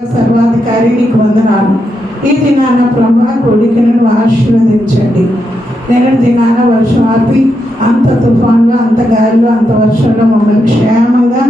సర్వాధికారి నీకు వందనాలు. ఈ దినాన ప్రభా కోడికలను ఆశీర్వదించండి. నేను దినాన వర్షం ఆపి అంత తుఫాన్లో, అంత గాలిలో, అంత వర్షంలో మమ్మల్ని క్షేమంగా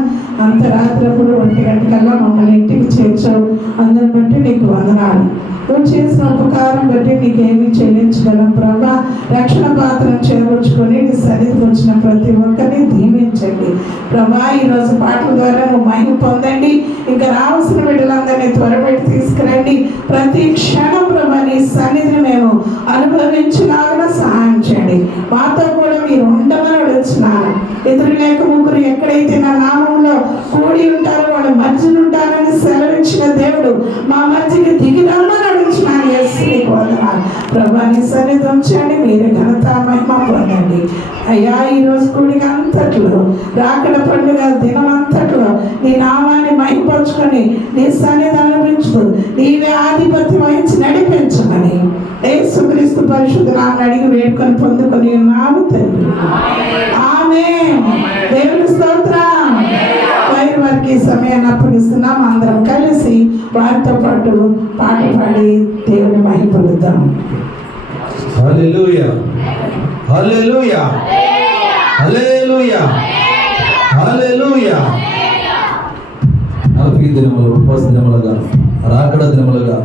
అంత రాత్రప్పుడు 1 గంటకల్లా మమ్మల్ని ఇంటికి చేర్చావు. అందరిని బట్టి నీకు వందనాలు. నువ్వు చేసిన ఉపకారం బట్టి నీకేమీ చెల్లించగలం ప్రభా. రక్షణ పాత్రను చేర్చుకొని నీ సన్నిధికి వచ్చిన ప్రతి ఒక్కరిని దీవించండి ప్రభా. ఈరోజు పాటల ద్వారా నువ్వు మహిమ పొందండి. ఇంకా రావాల్సిన బిడ్డలందరినీ త్వరపెట్టి తీసుకురండి. ప్రతి క్షణం ప్రభా నీ సన్నిధిని మేము అనుభవించినాగా సహాయం చేయండి. మాతో కూడా మీరు ఉండమని అడుగుతున్నాను. ఎదురు లేక ముగ్గురు ఎక్కడైతే నా నామంలో కూడి ఉంటారో వాళ్ళ మధ్యలో ఉంటారని సెలవిచ్చిన దేవుడు మా మధ్యకి దిగి రమ్మని అడుగుతున్నాను. ప్రభా నీ సన్నిధి ఉంచండి. మీరే ఘనత మహిమ పొందండి అయ్యా. ఈరోజు కూడిక అంతట్లో, రాకడ పండుగ దినం అంతట్లో నీ నామాన్ని మహిమపరుచుకొని నీ సన్నిధి అనిపించు. నీవే ఆధిపత్యం వహించి నడిపించమని యేసుక్రీస్తు పరిశుద్ధ నామమున అడిగి వేడుకొని పొందుకొని ఉన్నాము తండ్రి. ఆమేన్. దేవుని స్తోత్రం. వారికి ఈ సమయాన్ని అప్పగిస్తున్నాం. అందరం కలిసి వారితో పాటు పాట పాడి దేవుని మహిమపరుద్దాం. హల్లెలూయా, హల్లెలూయా, హల్లెలూయా, హల్లెలూయా. 40 దినములు ఉపవాస దినములుగా, రాకడ దినములుగా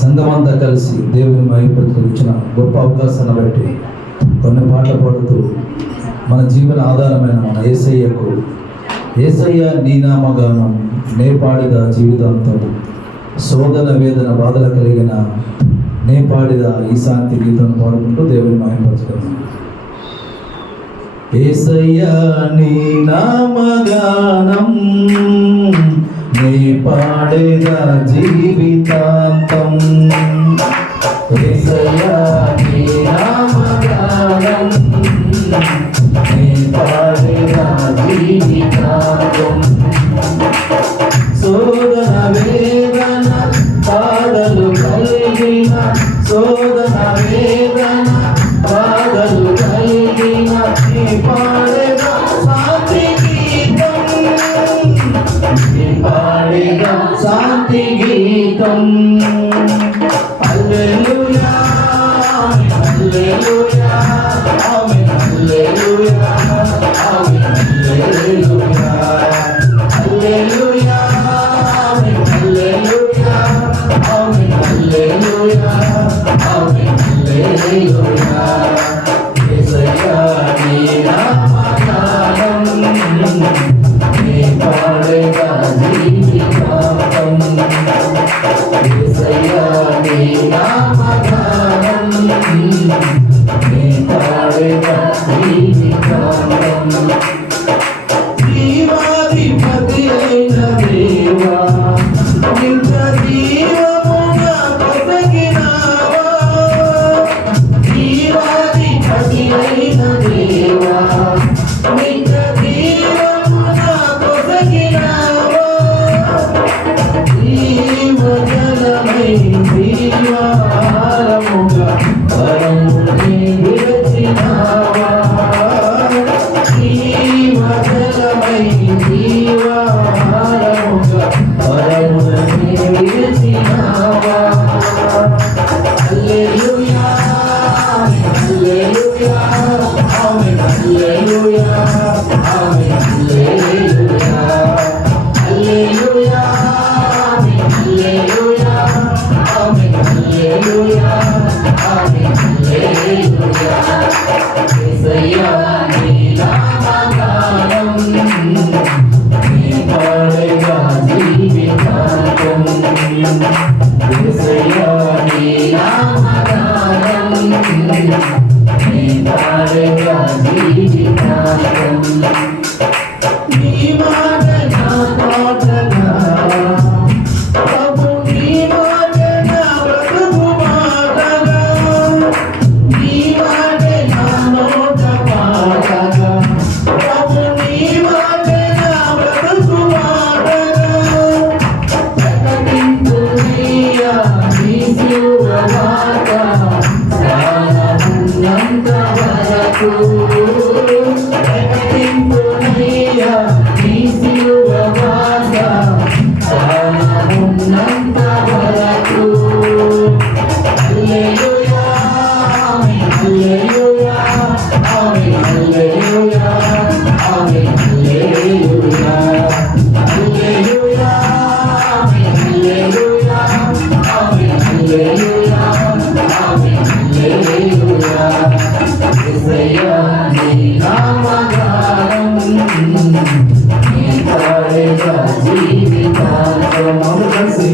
సంఘమంతా కలిసి దేవుని మహిమపరుస్తూ ఇచ్చిన గొప్ప అవకాశాన్ని బట్టి కొన్ని పాటలు పాడుతూ మన జీవన ఆధారమైన మన యేసయ్యకు, యేసయ్య నీ నామగానం నే పాడిద జీవితాంతం, శోధన వేదన బాధలు కలిగిన నే పాడిద ఈ శాంతి గీతం పాడుకుంటూ దేవుని మహిమపరుచుకున్నాం. యేసయ్య నీ నామగానం నే పాడిద జీవితాంతం, యేసయ్య నీ నామగానం నే పాడిద జీవితాంతం, శోధన వేదన బాధలు కలిగిన, శోధన వేదన బాధలు కలిగిన నీ పాడిద శాంతి గీతం, నీ పాడిద శాంతి గీతం. హల్లెలూయా, హల్లెలూయా, ఆమేన్. హల్లెలూయా, ఆమేన్. హల్లెలూయా, హల్లెలూయా, ఆమేన్. హల్లెలూయా, ఆమేన్. హల్లెలూయా, ఆమేన్. హల్లెలూయా. యేసయ్య నీ నామగానం నే పాడిద జీవితాంతం, యేసయ్య నీ నామగానం నే పాడిద జీవితాంతం. జీవాధిపతి అయిన దేవా, నిత్య జీవమున కొసగినావా, జీవాధిపతి అయిన దేవా, నిత్య జీవమున కొసగినావా, జీవజలమై జీవాహారముగా పరముని విరచినావా, జీవజలమై జీవాహారముగా పరముని అందరూ కలిసి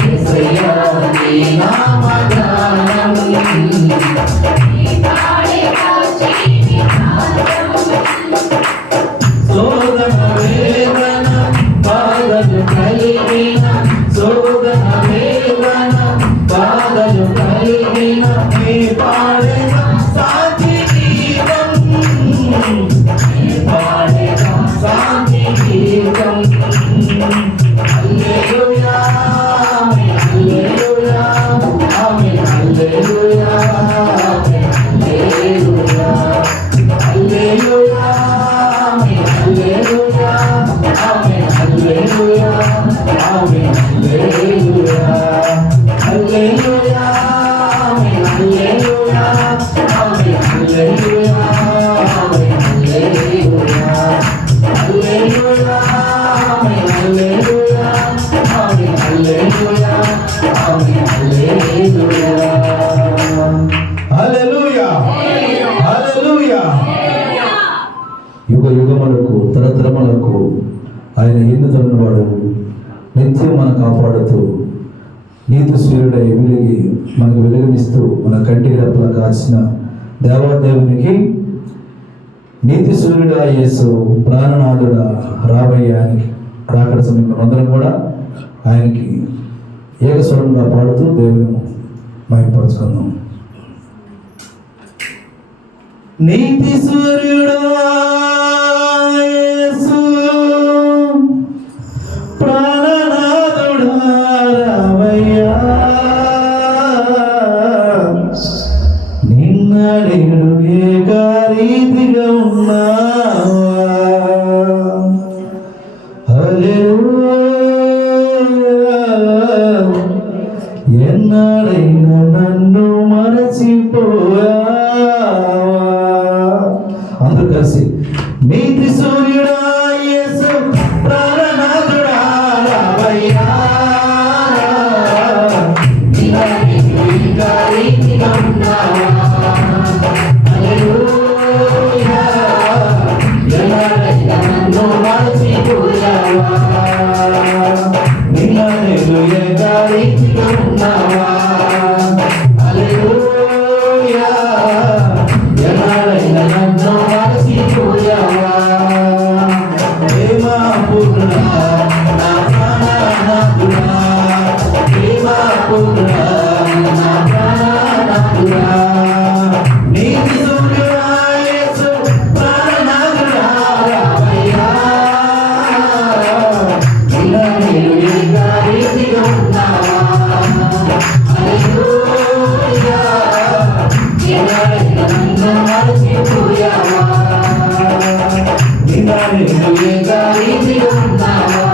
యేసయ్యా నీ నామగానం శోధన వేదన బాధలు కలిగిన శోధన వేదన బాధలు కలిగిన నీ పాడెద శాంతి గీతం నీ పాడెద శాంతి గీతం హల్లెలూయా హల్లెలూయా ఆమేన్ హల్లెలూయా హల్లెలూయా హల్లెలూయా ఆమేన్ హల్లెలూయా ఆమేన్ హల్లెలూయా ఆమేన్ హల్లెలూయా హల్లెలూయా ఆమేన్ హల్లెలూయా ఆమేన్ హల్లెలూయా ఆమేన్ హల్లెలూయా హల్లెలూయా ఆమేన్ హల్లెలూయా ఆమేన్ హల్లెలూయా ఆమేన్ హల్లెలూయా హల్లెలూయా హల్లెలూయా. యుగ యుగములకు తరతరములకు ఆయన ఎన్నుతున్న వాడు నిత్యం మన కాపాడుతూ నీతి సూర్యుడై వెలిగి మనకు వెలుగునిస్తూ మన కంటికి రెప్పలా కాచిన దేవాదేవునికి నీతి సూర్యుడా యేసు ప్రాణనాథుడా రాబోయే ఆయనకి రాకడ సమయంలో అందరం కూడా ఆయనకి ఏకస్వరంగా పాడుతూ దేవుని మహిమపరుచుకుందాం. నీతి సూర్యుడా యేసు ప్రాణనాథుడా రావయ్యా నిన్నడేడు ఏకరీతిగా ఉన్నావా హల్లెలూయా ఎన్నడైనా నన్ను మరచిపోయావా. అందరూ కలిసి నీతి సూర్యుడా యేసు ప్రాణనాథుడా రావయ్యా హల్లెలూయా ఎన్నడైనా నన్ను మరచిపోయావా నిన్నడేడు ఏకరీతిగా ఉన్నావా హల్లెలూయా ఎన్నడైనా నన్ను మరచిపోయావా ప్రేమ పూర్ణుడా నా ప్రాణనాథుడా ప్రేమ పూర్ణుడా నా ప్రాణనాథుడా నీతి సూర్యుడా యేసు ప్రాణనాథుడా రావయ్యా నిన్నడేడు ఏకరీతిగా ఉన్నావా హల్లెలూయా ఎన్నడైనా నన్ను మరచిపోయావా నిన్నడేడు ఏకరీతిగా ఉన్నావా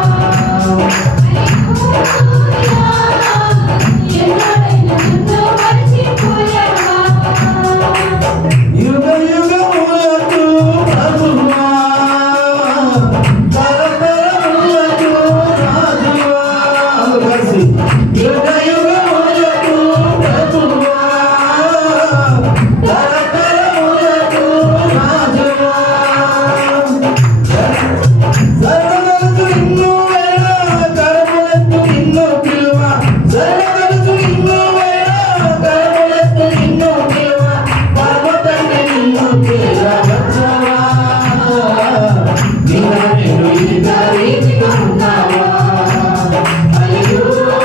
యుగ యుగములకు ప్రభువా తరతరములకు రాజువా. కలిసి యుగ యుగములకు ప్రభువా తరతరములకు రాజువా. సర్వగలసు నిన్ను వేళ కరములెత్తు నిన్ను పిలువ సర్వగలసు నిన్ను వేళ కరములెత్తు నిన్ను పిలువ పర్వతండి నిన్ను చేరవచ్చవా నిన్నడేడు ఏకరీతిగా ఉన్నావా హల్లెలూయా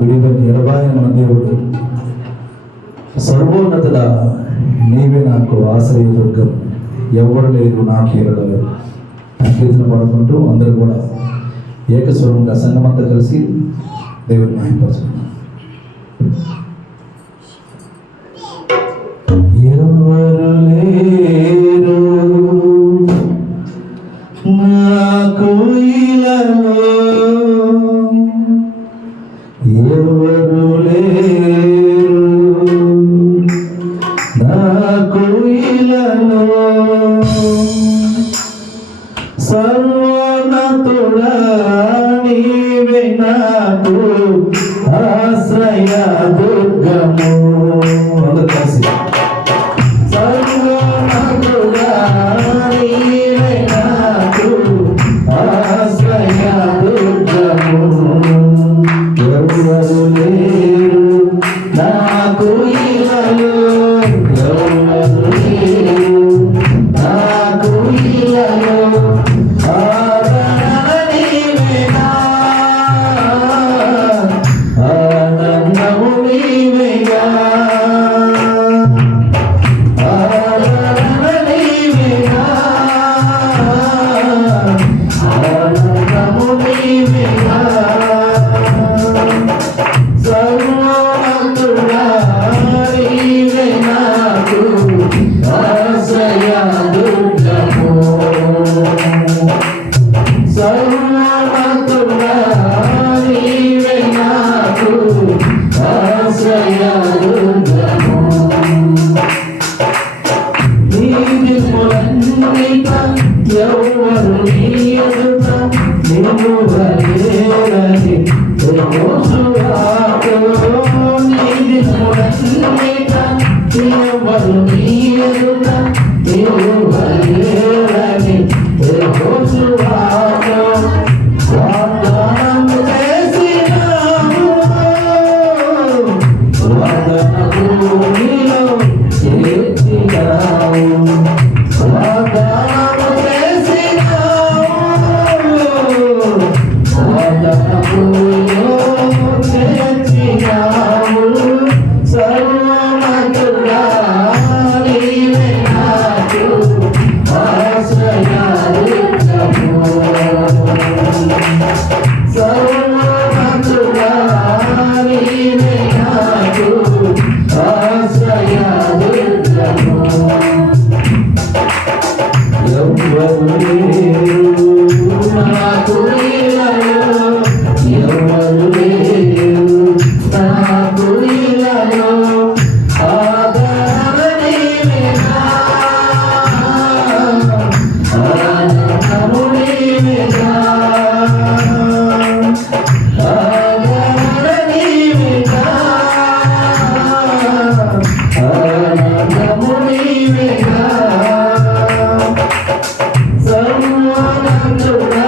విడివని ఎడబాయని మన దేవుడు సర్వోన్నతుడా, నీవే నాకు ఆశ్రయ దుర్గం, ఎవరు లేరు నాకు ఎరడలేరు. కీర్తన పడుకుంటూ అందరూ కూడా ఏకస్వరంగా సంఘమంతా కలిసి దేవుని మహిమపరచుకున్నాం. ఎవరు లేరు నాకు ఇలాలో, ఎవరు లేరు నాకు ఇలాలో, సర్వోన్నతుడా నీవే నాకు ఆశ్రయ దుర్గము. అందరూ కలిసి సర్వోన్నతుడా నీవే నాకు ఆశ్రయ దుర్గము, ఎవరు లేరు నాకు ఇలాలో, ఎవరు లేరు నాకు ఇలాలో, ఆదరణ నీవేనా, ఆనందము నీవేగా, ఆదరణ నీవేగా, ఆనందము నీవేగా, సర్వోన్నతుడా నీవే నాకు ఆశ్రయ దుర్గము, సర్వోన్నతుడా నీవే నాకు ఆశ్రయ దుర్గము. నీతిములన్నిట ఎవరు నీ ఎదుట నిలువలేరని యెహోషువాకు, నీతిములన్నిట ఎవరు నీ ఎదుట నిలువలేరని యెహోషువాకు వాగ్దానం చేసినావు, వాగ్దాన భూమిలో చేర్చినావు, వాగ్దానం చేసినావు, వాగ్దాన భూమిలో చేర్చినావు, సర్వోన్నతుడా నీవే నాకు ఆశ్రయ దుర్గము, సర్వోన్నతుడా నీవే నాకు ఆశ్రయ దుర్గము, ఎవరు లేరు నాకు ఇలాలో, ఎవరు లేరు నాకు ఇలాలో, ఆదరణ నీవేగా, ఆనందము నీవేగా, ఆదరణ నీవేగా, ఆనందము నీవేగా, సర్వోన్నతుడా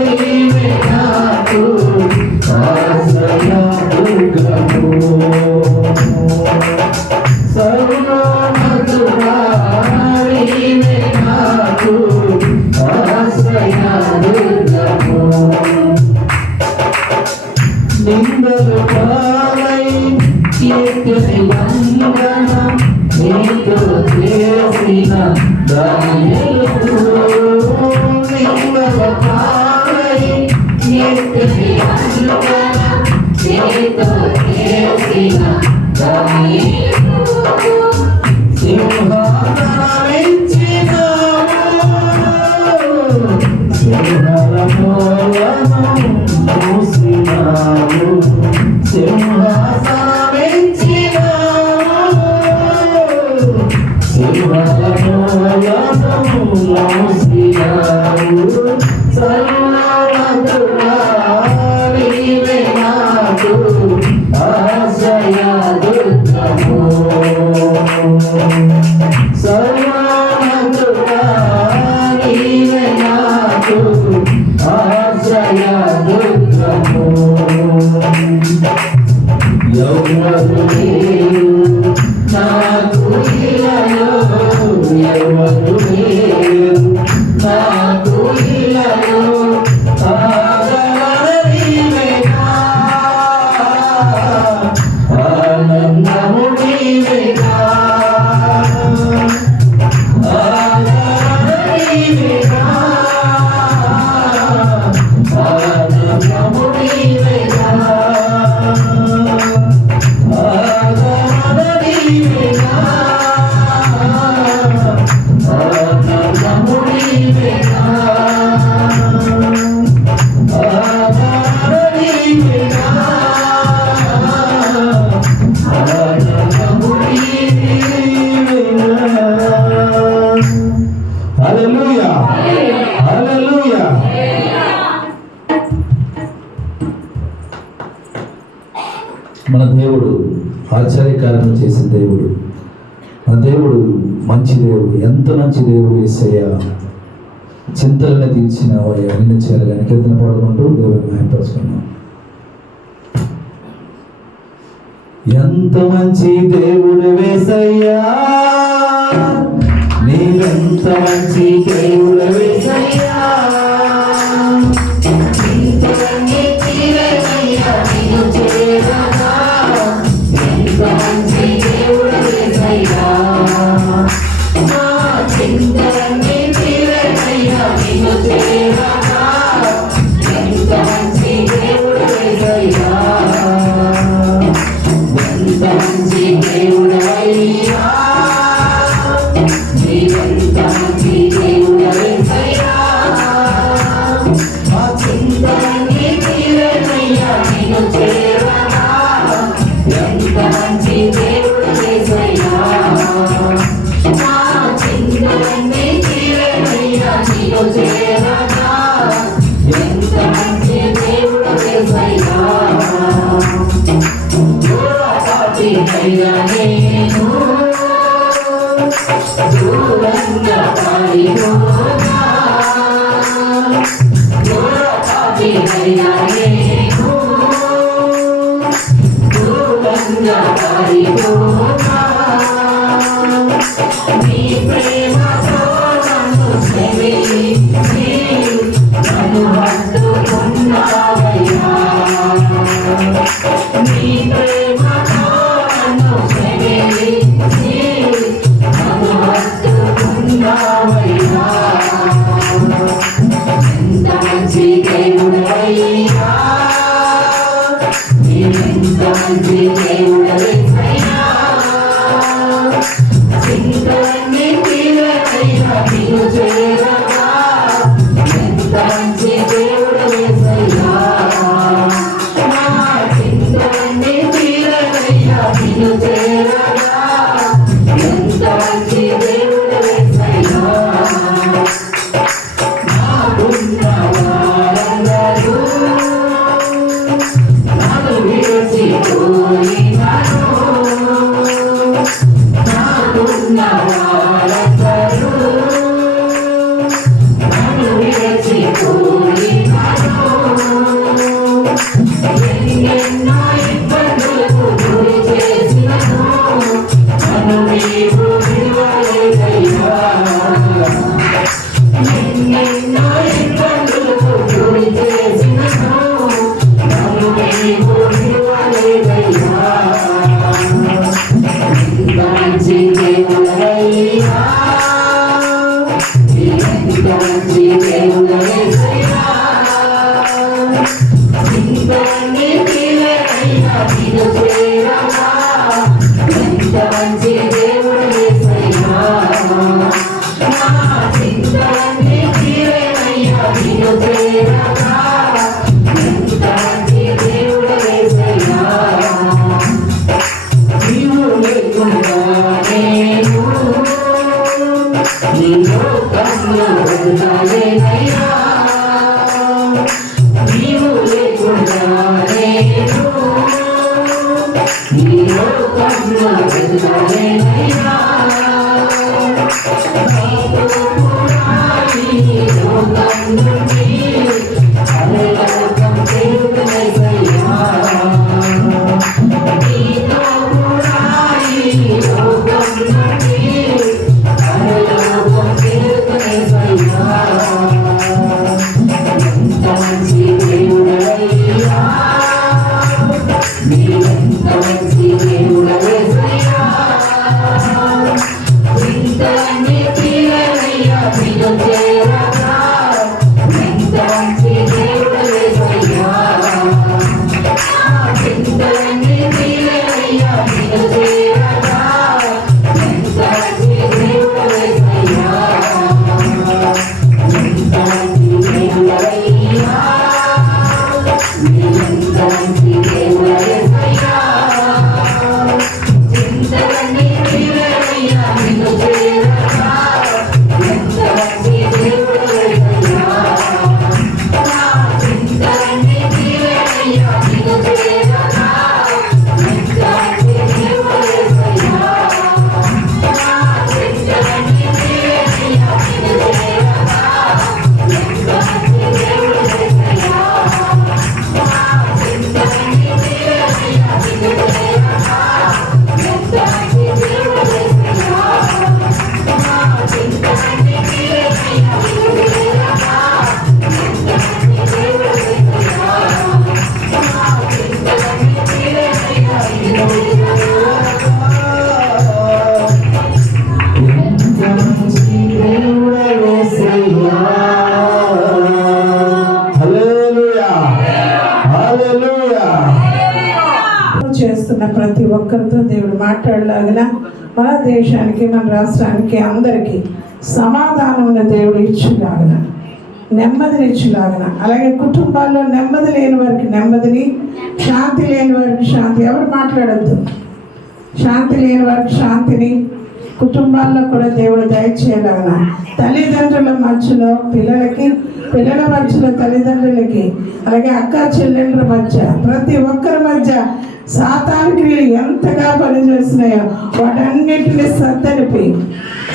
నీవే నాకు ఆశ్రయ దుర్గము, సర్వోన్నతుడా నీవే నాకు ఆశ్రయ దుర్గము. నిందలు పాలై కీర్తిని వందన నీతో చేసిన దానియేలు, నిందల పాలై కీర్తిని వందన నీతో చేసిన దానియేలు, సింహాసనమిచ్చినావు, సింహాలమూలను మూసినావు, సింహాసనమిచ్చినావు, సింహాలమూలను మూసినావు, సర్వోన్నతుడా నీవే నాకు ఆశ్రయ దుర్గము, సర్వోన్నతుడా నీవే నాకు ఆశ్రయ దుర్గము, ఎవరు లేరు నాకు ఇలాలో, ఎవరు లేరు నాకు ఇలాలో, ఆదరణ నీవేగా, హల్లెలూయా. మన దేవుడు ఆశ్చర్యకార్యం చేసిన దేవుడు. మన దేవుడు మంచి దేవుడు. ఎంత మంచి దేవుడు యేసయ్య. చింతలను తీర్చిన వాడు అన్ని చేయాలని కీర్తన పాడుకుంటూ దేవుడిని మహిమపరుచుకున్నాం. ఎంత మంచి దేవుడు యేసయ్యా, నీవెంత మంచి దేవుడు యేసయ్యా. ప్రతి ఒక్కరితో దేవుడు మాట్లాడలాగిన మన దేశానికి, మన రాష్ట్రానికి, అందరికీ సమాధానమున్న దేవుడు ఇచ్చులాగిన, నెమ్మదిని ఇచ్చులాగిన, అలాగే కుటుంబాల్లో నెమ్మది లేని వారికి నెమ్మదిని, శాంతి లేని వారికి శాంతి. ఎవరు మాట్లాడద్దు. శాంతి లేని వారికి శాంతిని కుటుంబాల్లో కూడా దేవుడు దయచేయలాగిన, తల్లిదండ్రుల మధ్యలో పిల్లలకి, పిల్లల మధ్యలో తల్లిదండ్రులకి, అలాగే అక్క చెల్లెళ్ళ మధ్య, ప్రతి ఒక్కరి మధ్య సాతాను క్రియలు ఎంతగా పనిచేస్తున్నాయో వాటన్నిటిని సద్దనిపి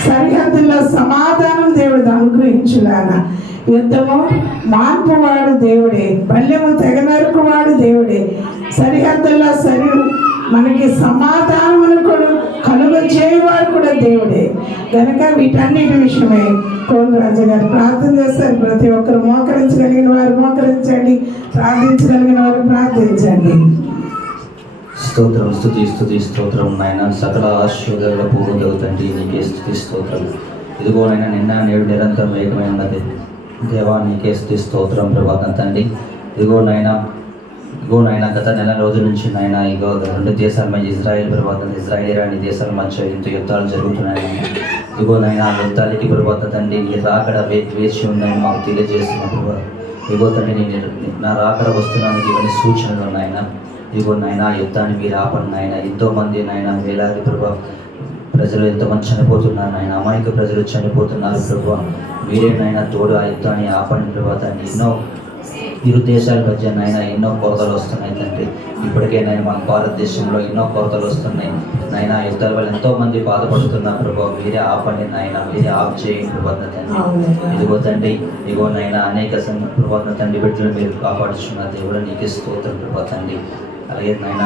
సరిహద్దుల్లో సమాధానం దేవుడు అనుగ్రహించులాగా. యుద్ధము మార్పువాడు దేవుడే, బల్యము తెగనరుకువాడు దేవుడే, సరిహద్దుల్లో మనకి సమాధానమును కూడా కలుగ చేయవాడు కూడా దేవుడే. కనుక వీటన్నిటి విషయమై కోనరాజు గారు ప్రార్థన చేస్తారు. ప్రతి ఒక్కరు మోకరించగలిగిన వారు మోకరించండి, ప్రార్థించగలిగిన వారు ప్రార్థించండి. స్తోత్రం, స్తుతి స్తుతి స్తోత్రం నాయన. సకల ఆశీర్వాదాల పూర్వదేవు తండ్రి, నీకే స్తుతి స్తోత్రం. ఇదిగో నాయన, నిన్న నేడు నిరంతరం ఏకమైనది దేవా, నీకే స్తుతి స్తోత్రం ప్రభాతం తండ్రి. ఇదిగో నాయన గత నెల రోజుల నుంచి నాయన ఇగో 2 దేశాల మధ్య ఇజ్రాయెల్ ప్రభాతం, ఇజ్రాయెల్ ఇరాన్ దేశాల మధ్య ఇంత యుద్ధాలు జరుగుతున్నాయి. ఇదిగో నాయన ఆ యుద్ధాలకి ప్రభాతం తండ్రి నీ రాకడ వేచి ఉందని మాకు తెలియజేస్తున్న ప్రభావ. ఇదిగో తండ్రి నా రాకడ వస్తున్నానికి ఇవన్నీ సూచనలు ఉన్నాయన. ఇదిగో నాయన యుద్ధాన్ని మీరు ఆపండి నాయన. ఎంతోమంది నాయన వేలాది ప్రభావ ప్రజలు ఎంతోమంది చనిపోతున్నారు నాయన, అమాయక ప్రజలు చనిపోతున్నారు ప్రభావ. మీరే నాయన తోడు ఆ యుద్ధాన్ని ఆపండి ప్రభావ. ఎన్నో ఇరు దేశాల మధ్య నాయన ఎన్నో కొరతలు వస్తున్నాయి తండ్రి. ఇప్పటికే నేను మన భారతదేశంలో ఎన్నో కొరతలు వస్తున్నాయి నాయన. యుద్ధాల వల్ల ఎంతో మంది బాధపడుతున్నారు ప్రభావ. మీరే ఆపండి నాయన, మీరే ఆఫ్ చేయండి ప్రభావ తండ్రి. ఇదిగో తండ్రి, ఇదిగో నాయన అనేక ప్రభావ తండ్రి బిడ్డలు మీరు కాపాడుచున్న దేవుడు, నీకే స్తోత్రం ప్రభావ తండ్రి. అలాగే నాయన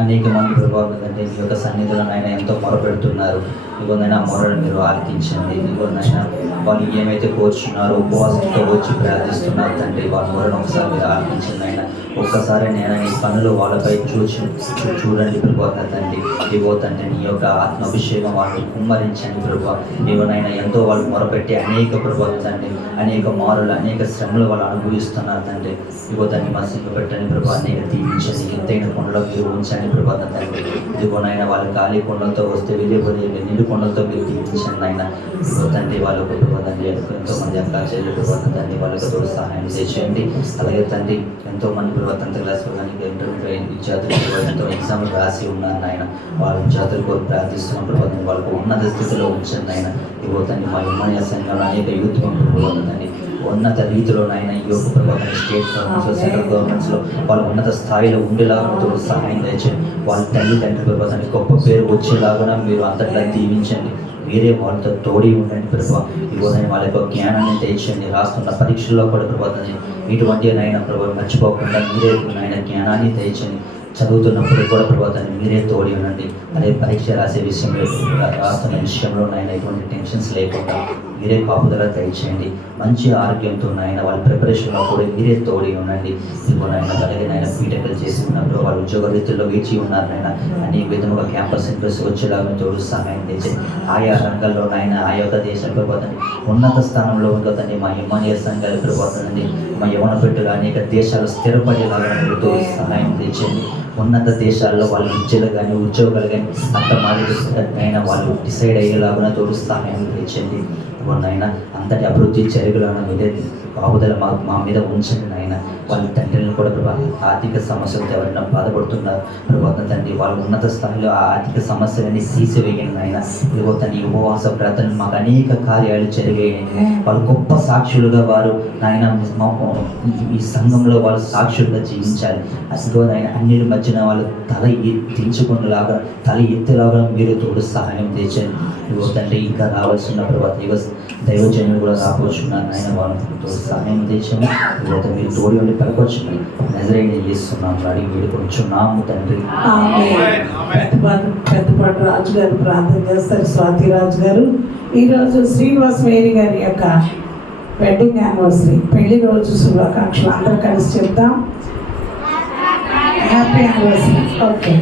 అనేక మంది ప్రభావం తండ్రి ఈ యొక్క సన్నిధిలో నాయన ఎంతో మొరపెడుతున్నారు. ఇదిగో నాయన మొరలు మీరు ఆలకించండి. ఇదిగో నాయన వాళ్ళు ఏమైతే కోరుచున్నారో ఉపవాసంతో వచ్చి ప్రార్థిస్తున్నారు తండ్రి, వాళ్ళ మొరను ఒకసారి మీరు ఆలకించండి నాయన. ఒక్కసారి నేను నీ పనులు వాళ్ళపై చూడండి ప్రభావ తండ్రి. ఇదిగో తండ్రి నీ యొక్క ఆత్మాభిషేకం వాళ్ళు కుమ్మరించండి ప్రభావ. ఇదిగోనైనా ఎంతో వాళ్ళు మొరపెట్టి అనేక ప్రభావ తండ్రి, అనేక మారులు, అనేక శ్రమలు వాళ్ళు అనుభవిస్తున్నారు తండ్రి. ఇదిగో తండ్రి మసీదు పెట్టండి ప్రభావ, అనేక దీవించండి, ఎంతైన కొండలో మీరు ఉంచండి ప్రభావ తండ్రి. ఇదిగోనైనా వాళ్ళు ఖాళీ కొండలతో వస్తే నిండు కొండలతో మీరు దీవించండి ఆయన. ఇదిగో తండ్రి వాళ్ళకు ప్రభావ తండ్రి ఎంతోమంది అక్క చెల్లి ప్రభావ తండ్రి వాళ్ళకు తోడు సహాయం చేయండి. అలాగే తండ్రి ఎంతోమంది ప్రభావ 10th క్లాస్ కానీ ఇంటర్మీడియట్ విద్యార్థులు ఎంతో ఎగ్జామ్లు రాసి ఉన్నారు ఆయన. వాళ్ళ విద్యార్థుల కొరకు ప్రార్థిస్తున్న ప్రభావ వాళ్ళకు ఉన్నత స్థితిలో ఉంచండి ఆయన. ఇదిగో తండ్రి మా యువమయ సంఘంలో అనేక యూత్ ప్రభావ తండ్రి ఉన్నత రీతిలో నాయన ఈ యొక్క ప్రభావం స్టేట్ గవర్నమెంట్స్లో, సెంట్రల్ గవర్నమెంట్స్లో వాళ్ళు ఉన్నత స్థాయిలో ఉండేలాగా తోడు సహాయం చేయండి. వాళ్ళ తల్లిదండ్రుల ప్రభావానికి గొప్ప పేరు వచ్చేలాగా మీరు అంతటా దీవించండి. మీరే వాళ్ళతో తోడి ఉండండి ప్రభావ. ఇవ్వదని వాళ్ళ యొక్క జ్ఞానాన్ని తెచ్చండి. రాస్తున్న పరీక్షల్లో కూడా ప్రభావాన్ని ఇటువంటి నాయన ప్రభావం మర్చిపోకుండా మీరే నాయన జ్ఞానాన్ని తెచ్చండి. చదువుతున్నప్పుడు కూడా ప్రభావాన్ని మీరే తోడి ఉండండి. అదే పరీక్ష రాసే విషయంలో, రాస్తున్న విషయంలో నాయన ఎటువంటి టెన్షన్స్ లేకుండా మీరే కాపుదల దయచేయండి. మంచి ఆరోగ్యంతో నాయన వాళ్ళ ప్రిపరేషన్లో కూడా మీరే తోడి ఉండండి. ఇదిగో నాయన అలాగే నాయన పీఠకలు చేసి ఉన్నప్పుడు వాళ్ళు ఉద్యోగ రీతుల్లో వేచి ఉన్నారు నాయన. అనేక విధముగా క్యాంపస్ ఇంట్రెస్ట్ వచ్చేలాగా తోడు సహాయం తెచ్చండి. ఆయా రంగాల్లో నాయన ఆ యొక్క దేశం ప్రభావాన్ని ఉన్నత స్థానంలో ఉంటుందని మా యువమనీయ సంఘాలు ప్రభావాన్ని మా యవన బిడ్డలు అనేక దేశాలు స్థిరపడేలాగా తోడు సహాయం తెచ్చండి. ఉన్నత దేశాల్లో వాళ్ళు విద్యలు కానీ ఉద్యోగాలు కానీ అంత మాదిరిగా వాళ్ళు డిసైడ్ అయ్యేలాగా తోడు సహాయం తెచ్చండి. నాయన అంతటి అభివృద్ధి జరుగులను మీదే కాపుదల మా మీద ఉంచండి నాయన. వాళ్ళ తండ్రిని కూడా ప్రభావ ఆర్థిక సమస్యలతో ఎవరైనా బాధపడుతున్నారు ప్రభావం తండ్రి, వాళ్ళ ఉన్నత స్థాయిలో ఆ ఆర్థిక సమస్యలన్నీ తీసివేయండి నాయన. ఇదిగో తండ్రి ఉపవాస ప్రార్థనలు మాకు అనేక కార్యాలు జరిగేయండి. వాళ్ళు గొప్ప సాక్షులుగా వారు నాయన ఈ సంఘంలో వాళ్ళు సాక్షులుగా జీవించాలి. అసలు నాయన అన్నిటి మధ్యన వాళ్ళు తల దించుకునేలాగా, తల ఎత్తేలాగా మీరు తోడు సహాయం తెచ్చండి. ఇదిగో తండ్రి ఇంకా రావాల్సిన ప్రభావ దైవజనులు కూడా రాబోచున్నారు నాయన. వాళ్ళతో సహాయం తెచ్చండి. ఇదిగో మీరు తోడి ఉండి పలకొచ్చుని నజరేయుని యేసునామములో అడిగి వేడుకొనుచున్నాము తండ్రి. పెద్దపాటి రాజు గారు ప్రార్థన చేస్తారు. స్వాతి రాజు గారు ఈరోజు శ్రీనివాస్ మేరీ గారి యొక్క వెడ్డింగ్ యానివర్సరీ, పెళ్లి రోజు శుభాకాంక్షలు అందరూ కలిసి చెప్తాం. Happy anniversary. ఓకే,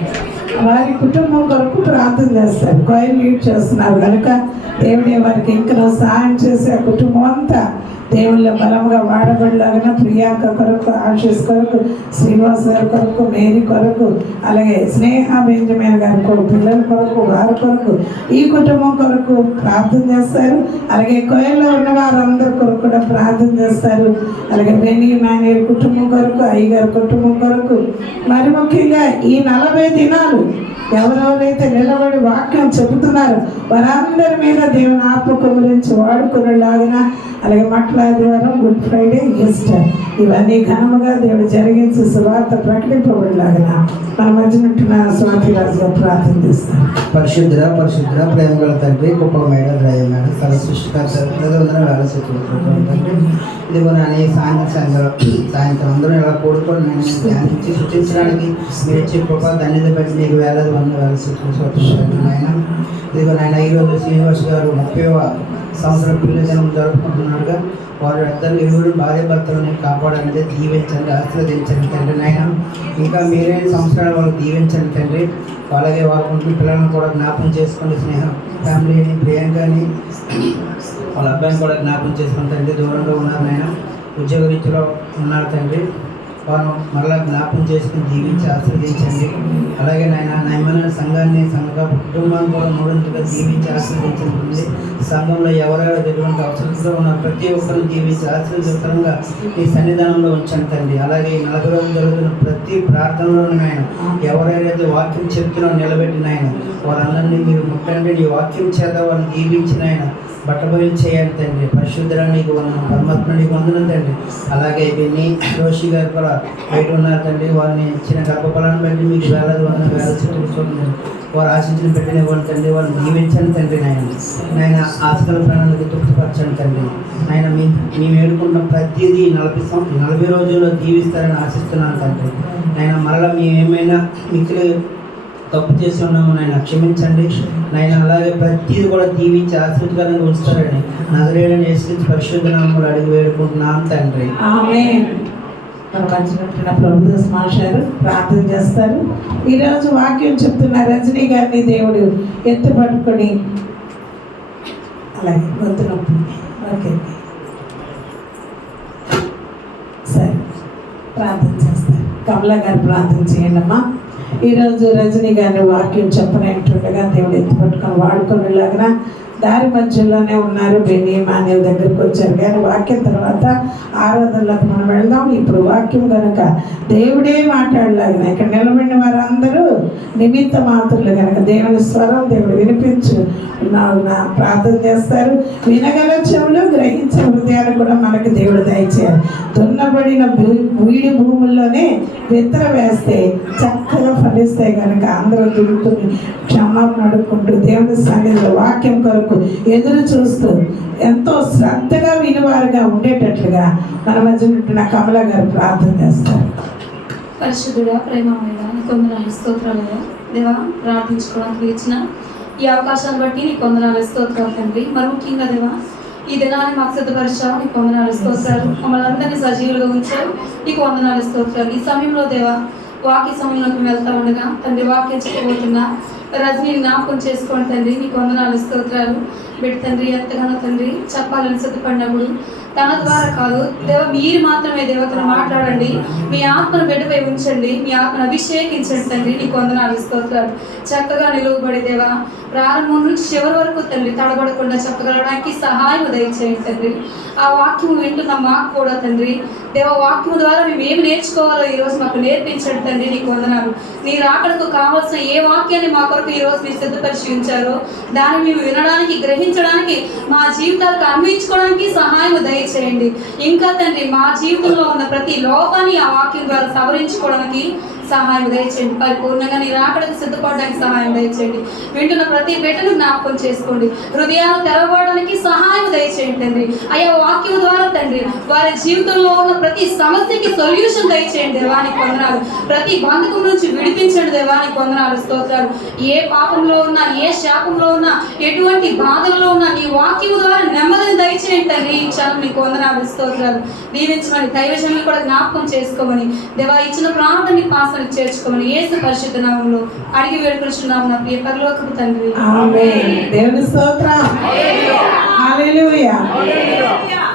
వారి కుటుంబం కొరకు ప్రార్థన చేస్తారు. కోయిల్ లీడ్ చేస్తున్నారు కనుక దేవుడే వారికి ఇంకా సహాయం చేసి ఆ కుటుంబం అంతా దేవుళ్ళ బలంగా వాడబడిలాగా ప్రియాంక కొరకు, ఆశీష్ కొరకు, శ్రీనివాస్ గారి కొరకు, మేరీ కొరకు, అలాగే స్నేహ బెంజమిన్ గారి కొరకు, పిల్లల కొరకు, వారి కొరకు, ఈ కుటుంబం కొరకు ప్రార్థన చేస్తారు. అలాగే కోయల్లో ఉన్న వారందరి కొరకు కూడా ప్రార్థన చేస్తారు. అలాగే బెన్నీ మేనేర్ కుటుంబం కొరకు, అయ్యగారి కుటుంబం కొరకు, మరి ముఖ్యంగా ఈ 40 దినాలు ఎవరెవరైతే నిలబడి వాక్యం చెబుతున్నారో వారందరి మీద దేవుని ఆత్మ గురించి వాడుకునేలాగిన, అలాగే మట్లాదివారం, గుడ్ ఫ్రైడే, ఈస్టర్ ఇవన్నీ ఘనముగా దేవుడు జరిగించి సువార్త ప్రకటింపబడిలాగిన మన మధ్య ఉంటున్న స్వాతిరాజుగా ప్రార్థన చేస్తాం. పరిశుద్ధ ప్రేమ గల తండ్రి, గొప్ప మేడ దయ మేడ సర్వ సృష్టికర్త వేల తండ్రి, ఇదిగో నాని సాయంత్రం అందరూ ఇలా కూడుకొని నేను ధ్యానించి సృష్టించడానికి మీరు ఇచ్చే కృప ధన్యత బట్టి నీకు వేల సృష్టించండి నాయన. ఇదిగో నాయన ఈరోజు శ్రీనివాస్ గారు 30వ సంవత్సరం పిల్లల జనం జరుపుకుంటున్నాడుగా, వారు ఇద్దరు ఎవరు భార్య భర్తలని కాపాడాలంటే దీవించండి, ఆశీర్వదించండి తండ్రి నాయన. ఇంకా మీరైన సంవత్సరాలు వాళ్ళకి దీవించండి తండ్రి. అలాగే వాళ్ళ పిల్లలను కూడా జ్ఞాపకం చేసుకోండి, స్నేహం ఫ్యామిలీని, ప్రియాంకని వాళ్ళ అబ్బాయిని కూడా జ్ఞాపకం చేసుకుని తండ్రి. దూరంగా ఉన్నారు నాయన, ఉద్యోగ రీతిలో ఉన్నారు తండ్రి. వారు మరలా జ్ఞాపకం చేసుకుని దీవించి ఆశీర్వదించండి. అలాగే నాయన నయమైన సంఘాన్ని, సంఘ కుటుంబాన్ని కూడా మూడంతగా దీవించి ఆశీర్వదించండి. సంఘంలో ఎవరెవరు ఎటువంటి అవసరంతో ఉన్నారు ప్రతి ఒక్కరిని దీవించి ఆశీర్వదకరంగా మీ సన్నిధానంలో ఉంచండి తండ్రి. అలాగే ఈ 40 రోజులు జరుగుతున్న ప్రతి ప్రార్థనలోనూ ఆయన ఎవరైతే వాక్యం చెప్తున్నారో నిలబెట్టిన ఆయన వారందరినీ మీరు ముట్టండి. ఈ వాక్యం చేత వారిని దీవించిన ఆయన బట్టబయలు చేయాలి తండ్రి. పరిశుద్ధరానికి వందనం, పరమాత్మనికి వందనం తండ్రి. అలాగే విని రోషి గారు కూడా బయట ఉన్నారు తండ్రి. వారిని ఇచ్చిన గర్భఫలాన్ని బట్టి మీకు వేల చుట్టూ చూడండి. వారు ఆశించిన పెట్టినవ్వండి తండ్రి. వారిని దీవించండి తండ్రి. నాయన ఆశల ప్రాణాలకు తృప్తిపరచండి తండ్రి. నాయన మేము వేడుకుంటున్న ప్రతిదీ 40 రోజుల్లో దీవిస్తారని ఆశిస్తున్నాను తండ్రి. నాయన మరలా మేము ఏమైనా మిక్కిలి తప్పు చేసి ఉన్నాము నాయన క్షమించండి నాయన. అలాగే ప్రతిదీ కూడా దీవించి ఆశీర్వాదంగా ఉంచుతారని నజరేయుడైన యేసుక్రీస్తు పరిశుద్ధ నామములో అడిగి వేడుకుంటున్నాం తండ్రి. ఆమేన్. మన మధ్యన ప్రభుదాస్ మాస్టర్ ప్రార్థన చేస్తారు. ఈరోజు వాక్యం చెప్తున్న రజనీ గారిని దేవుడు ఎత్తి పట్టుకొని అలాగే గొంతు నొప్పి ఓకే సరే ప్రార్థన చేస్తారు. కమలా గారు ప్రార్థన చేయండి అమ్మా. ఈరోజు రజనీ గారిని వాక్యం చెప్పనంటుండగా దేవుడు ఎత్తి పట్టుకొని వాడుకునేలాగా దారి మధ్యలోనే ఉన్నారు. బెన్నీ మానేవ్ దగ్గరికి వచ్చారు కానీ వాక్యం తర్వాత ఆరాధనలకు మనం వెళ్దాం. ఇప్పుడు వాక్యం కనుక దేవుడే మాట్లాడలాగిన ఇక్కడ నిలబడిన వారందరూ నిమిత్త మాత్రులు కనుక దేవుని స్వరం దేవుడు వినిపించు నా ప్రార్థన చేస్తారు. వినగల చెవులు, గ్రహించే హృదయాలు కూడా మనకి దేవుడు దయచేయాలి. దున్నబడిన వీడి భూముల్లోనే విత్తన వేస్తే చక్కగా ఫలిస్తాయి కనుక అందరూ దుడుకుని క్షమాపణ అడుక్కుంటూ దేవుని సన్నిధిలో వాక్యం కొరకు ఎదురు చూస్తూ ఎంతో శ్రద్ధగా వినివారుగా ఉండేటట్లుగా మన మధ్య ఉంటున్న కమల గారు ప్రార్థన చేస్తారు. పరిశుద్ధుడా, ప్రేమమయ్య, నీకు వందనాలు స్తోత్రాలు దేవా. ప్రార్థించుకోవడానికి ఇచ్చిన ఈ అవకాశాన్ని బట్టి నీకు వందనాలు స్తోత్రాలు తండ్రి. మరి ముఖ్యంగా దేవా ఈ దినాన్ని మాకు సిద్ధపరిచావు, నీకు వందనాలు స్తోత్రాలు. మమ్మల్ని అందరినీ సజీవులుగా ఉంచావు, నీకు వందనాలు స్తోత్రాలు. ఈ సమయంలో దేవా వాక్య సమయంలోకి వెళ్తా ఉండగా తండ్రి వాక్యం చెప్పబోతున్నా రజనీని జ్ఞాపకం చేసుకోండి తండ్రి. నీకు వందనాలు స్తోత్రాలు. బిడ్డ తండ్రి ఎంతగానో తండ్రి చెప్పాలని సిద్ధపడినప్పుడు తన ద్వారా కాదు దేవ మీరు మాత్రమే దేవతను మాట్లాడండి. మీ ఆత్మను బిడ్డపై ఉంచండి, మీ ఆత్మను అభిషేకించండి తండ్రి. నీకు వందనాలు స్తోత్రాలు. చక్కగా నిలువబడి దేవా ప్రారంభం నుంచి చివరి వరకు తండ్రి తడబడకుండా చెప్పగలడానికి సహాయం దయచేయండి తండ్రి. ఆ వాక్యం వింటున్న మాకు కూడా తండ్రి దేవ వాక్యం ద్వారా మేము ఏమి నేర్చుకోవాలో ఈరోజు మాకు నేర్పించండి తండ్రి. నీకు వందనాలు. నీ రాకడకు కావాల్సిన ఏ వాక్యాన్ని మా కొరకు ఈరోజు మీరు సిద్ధపరిచి ఉంచారో దాన్ని మేము వినడానికి, గ్రహించడానికి, మా జీవితాలకు అన్వయించుకోవడానికి సహాయం దయచేయండి. ఇంకా తండ్రి మా జీవితంలో ఉన్న ప్రతి లోపాన్ని ఆ వాక్యం ద్వారా సవరించుకోవడానికి సహాయం దయచేయండి. పరిపూర్ణంగా నీ రాకడకు సిద్ధపడడానికి సహాయం దయచేయండి. వింటున్న ప్రతి బిడ్డను జ్ఞాపకం చేసుకోండి. హృదయాలు తెరవడానికి సహాయం దయచేయండి తండ్రి. అయ్యా వాక్యం ద్వారా తండ్రి తండ్రి. వారి జీవితంలో ఉన్న ప్రతి సమస్యకి సొల్యూషన్ దయచేయండి దేవానికి వందనాలు. ప్రతి బంధకం నుంచి విడిపించండి దేవానికి వందనాలు, స్తోత్రాలు. ఏ పాపంలో ఉన్నా, ఏ శాపంలో ఉన్నా, ఎటువంటి బాధల్లో ఉన్నా నీ వాక్యం ద్వారా నెమ్మదిని దయచేయండి తండ్రి. ఈ క్షణం నీకు వందనాలు, స్తోత్రాలు. దీవించమని దైవజనులు కూడా జ్ఞాపకం చేసుకోమని దేవా ఇచ్చిన ప్రార్థనని పాసనకి చేర్చుకోమని యేసు పరిశుద్ధ నామములో అడిగి వేడుకొనుచున్నాము నా ప్రియ పరలోకపు తండ్రి. ఆమేన్. దేవుని స్తోత్రం. హల్లెలూయా.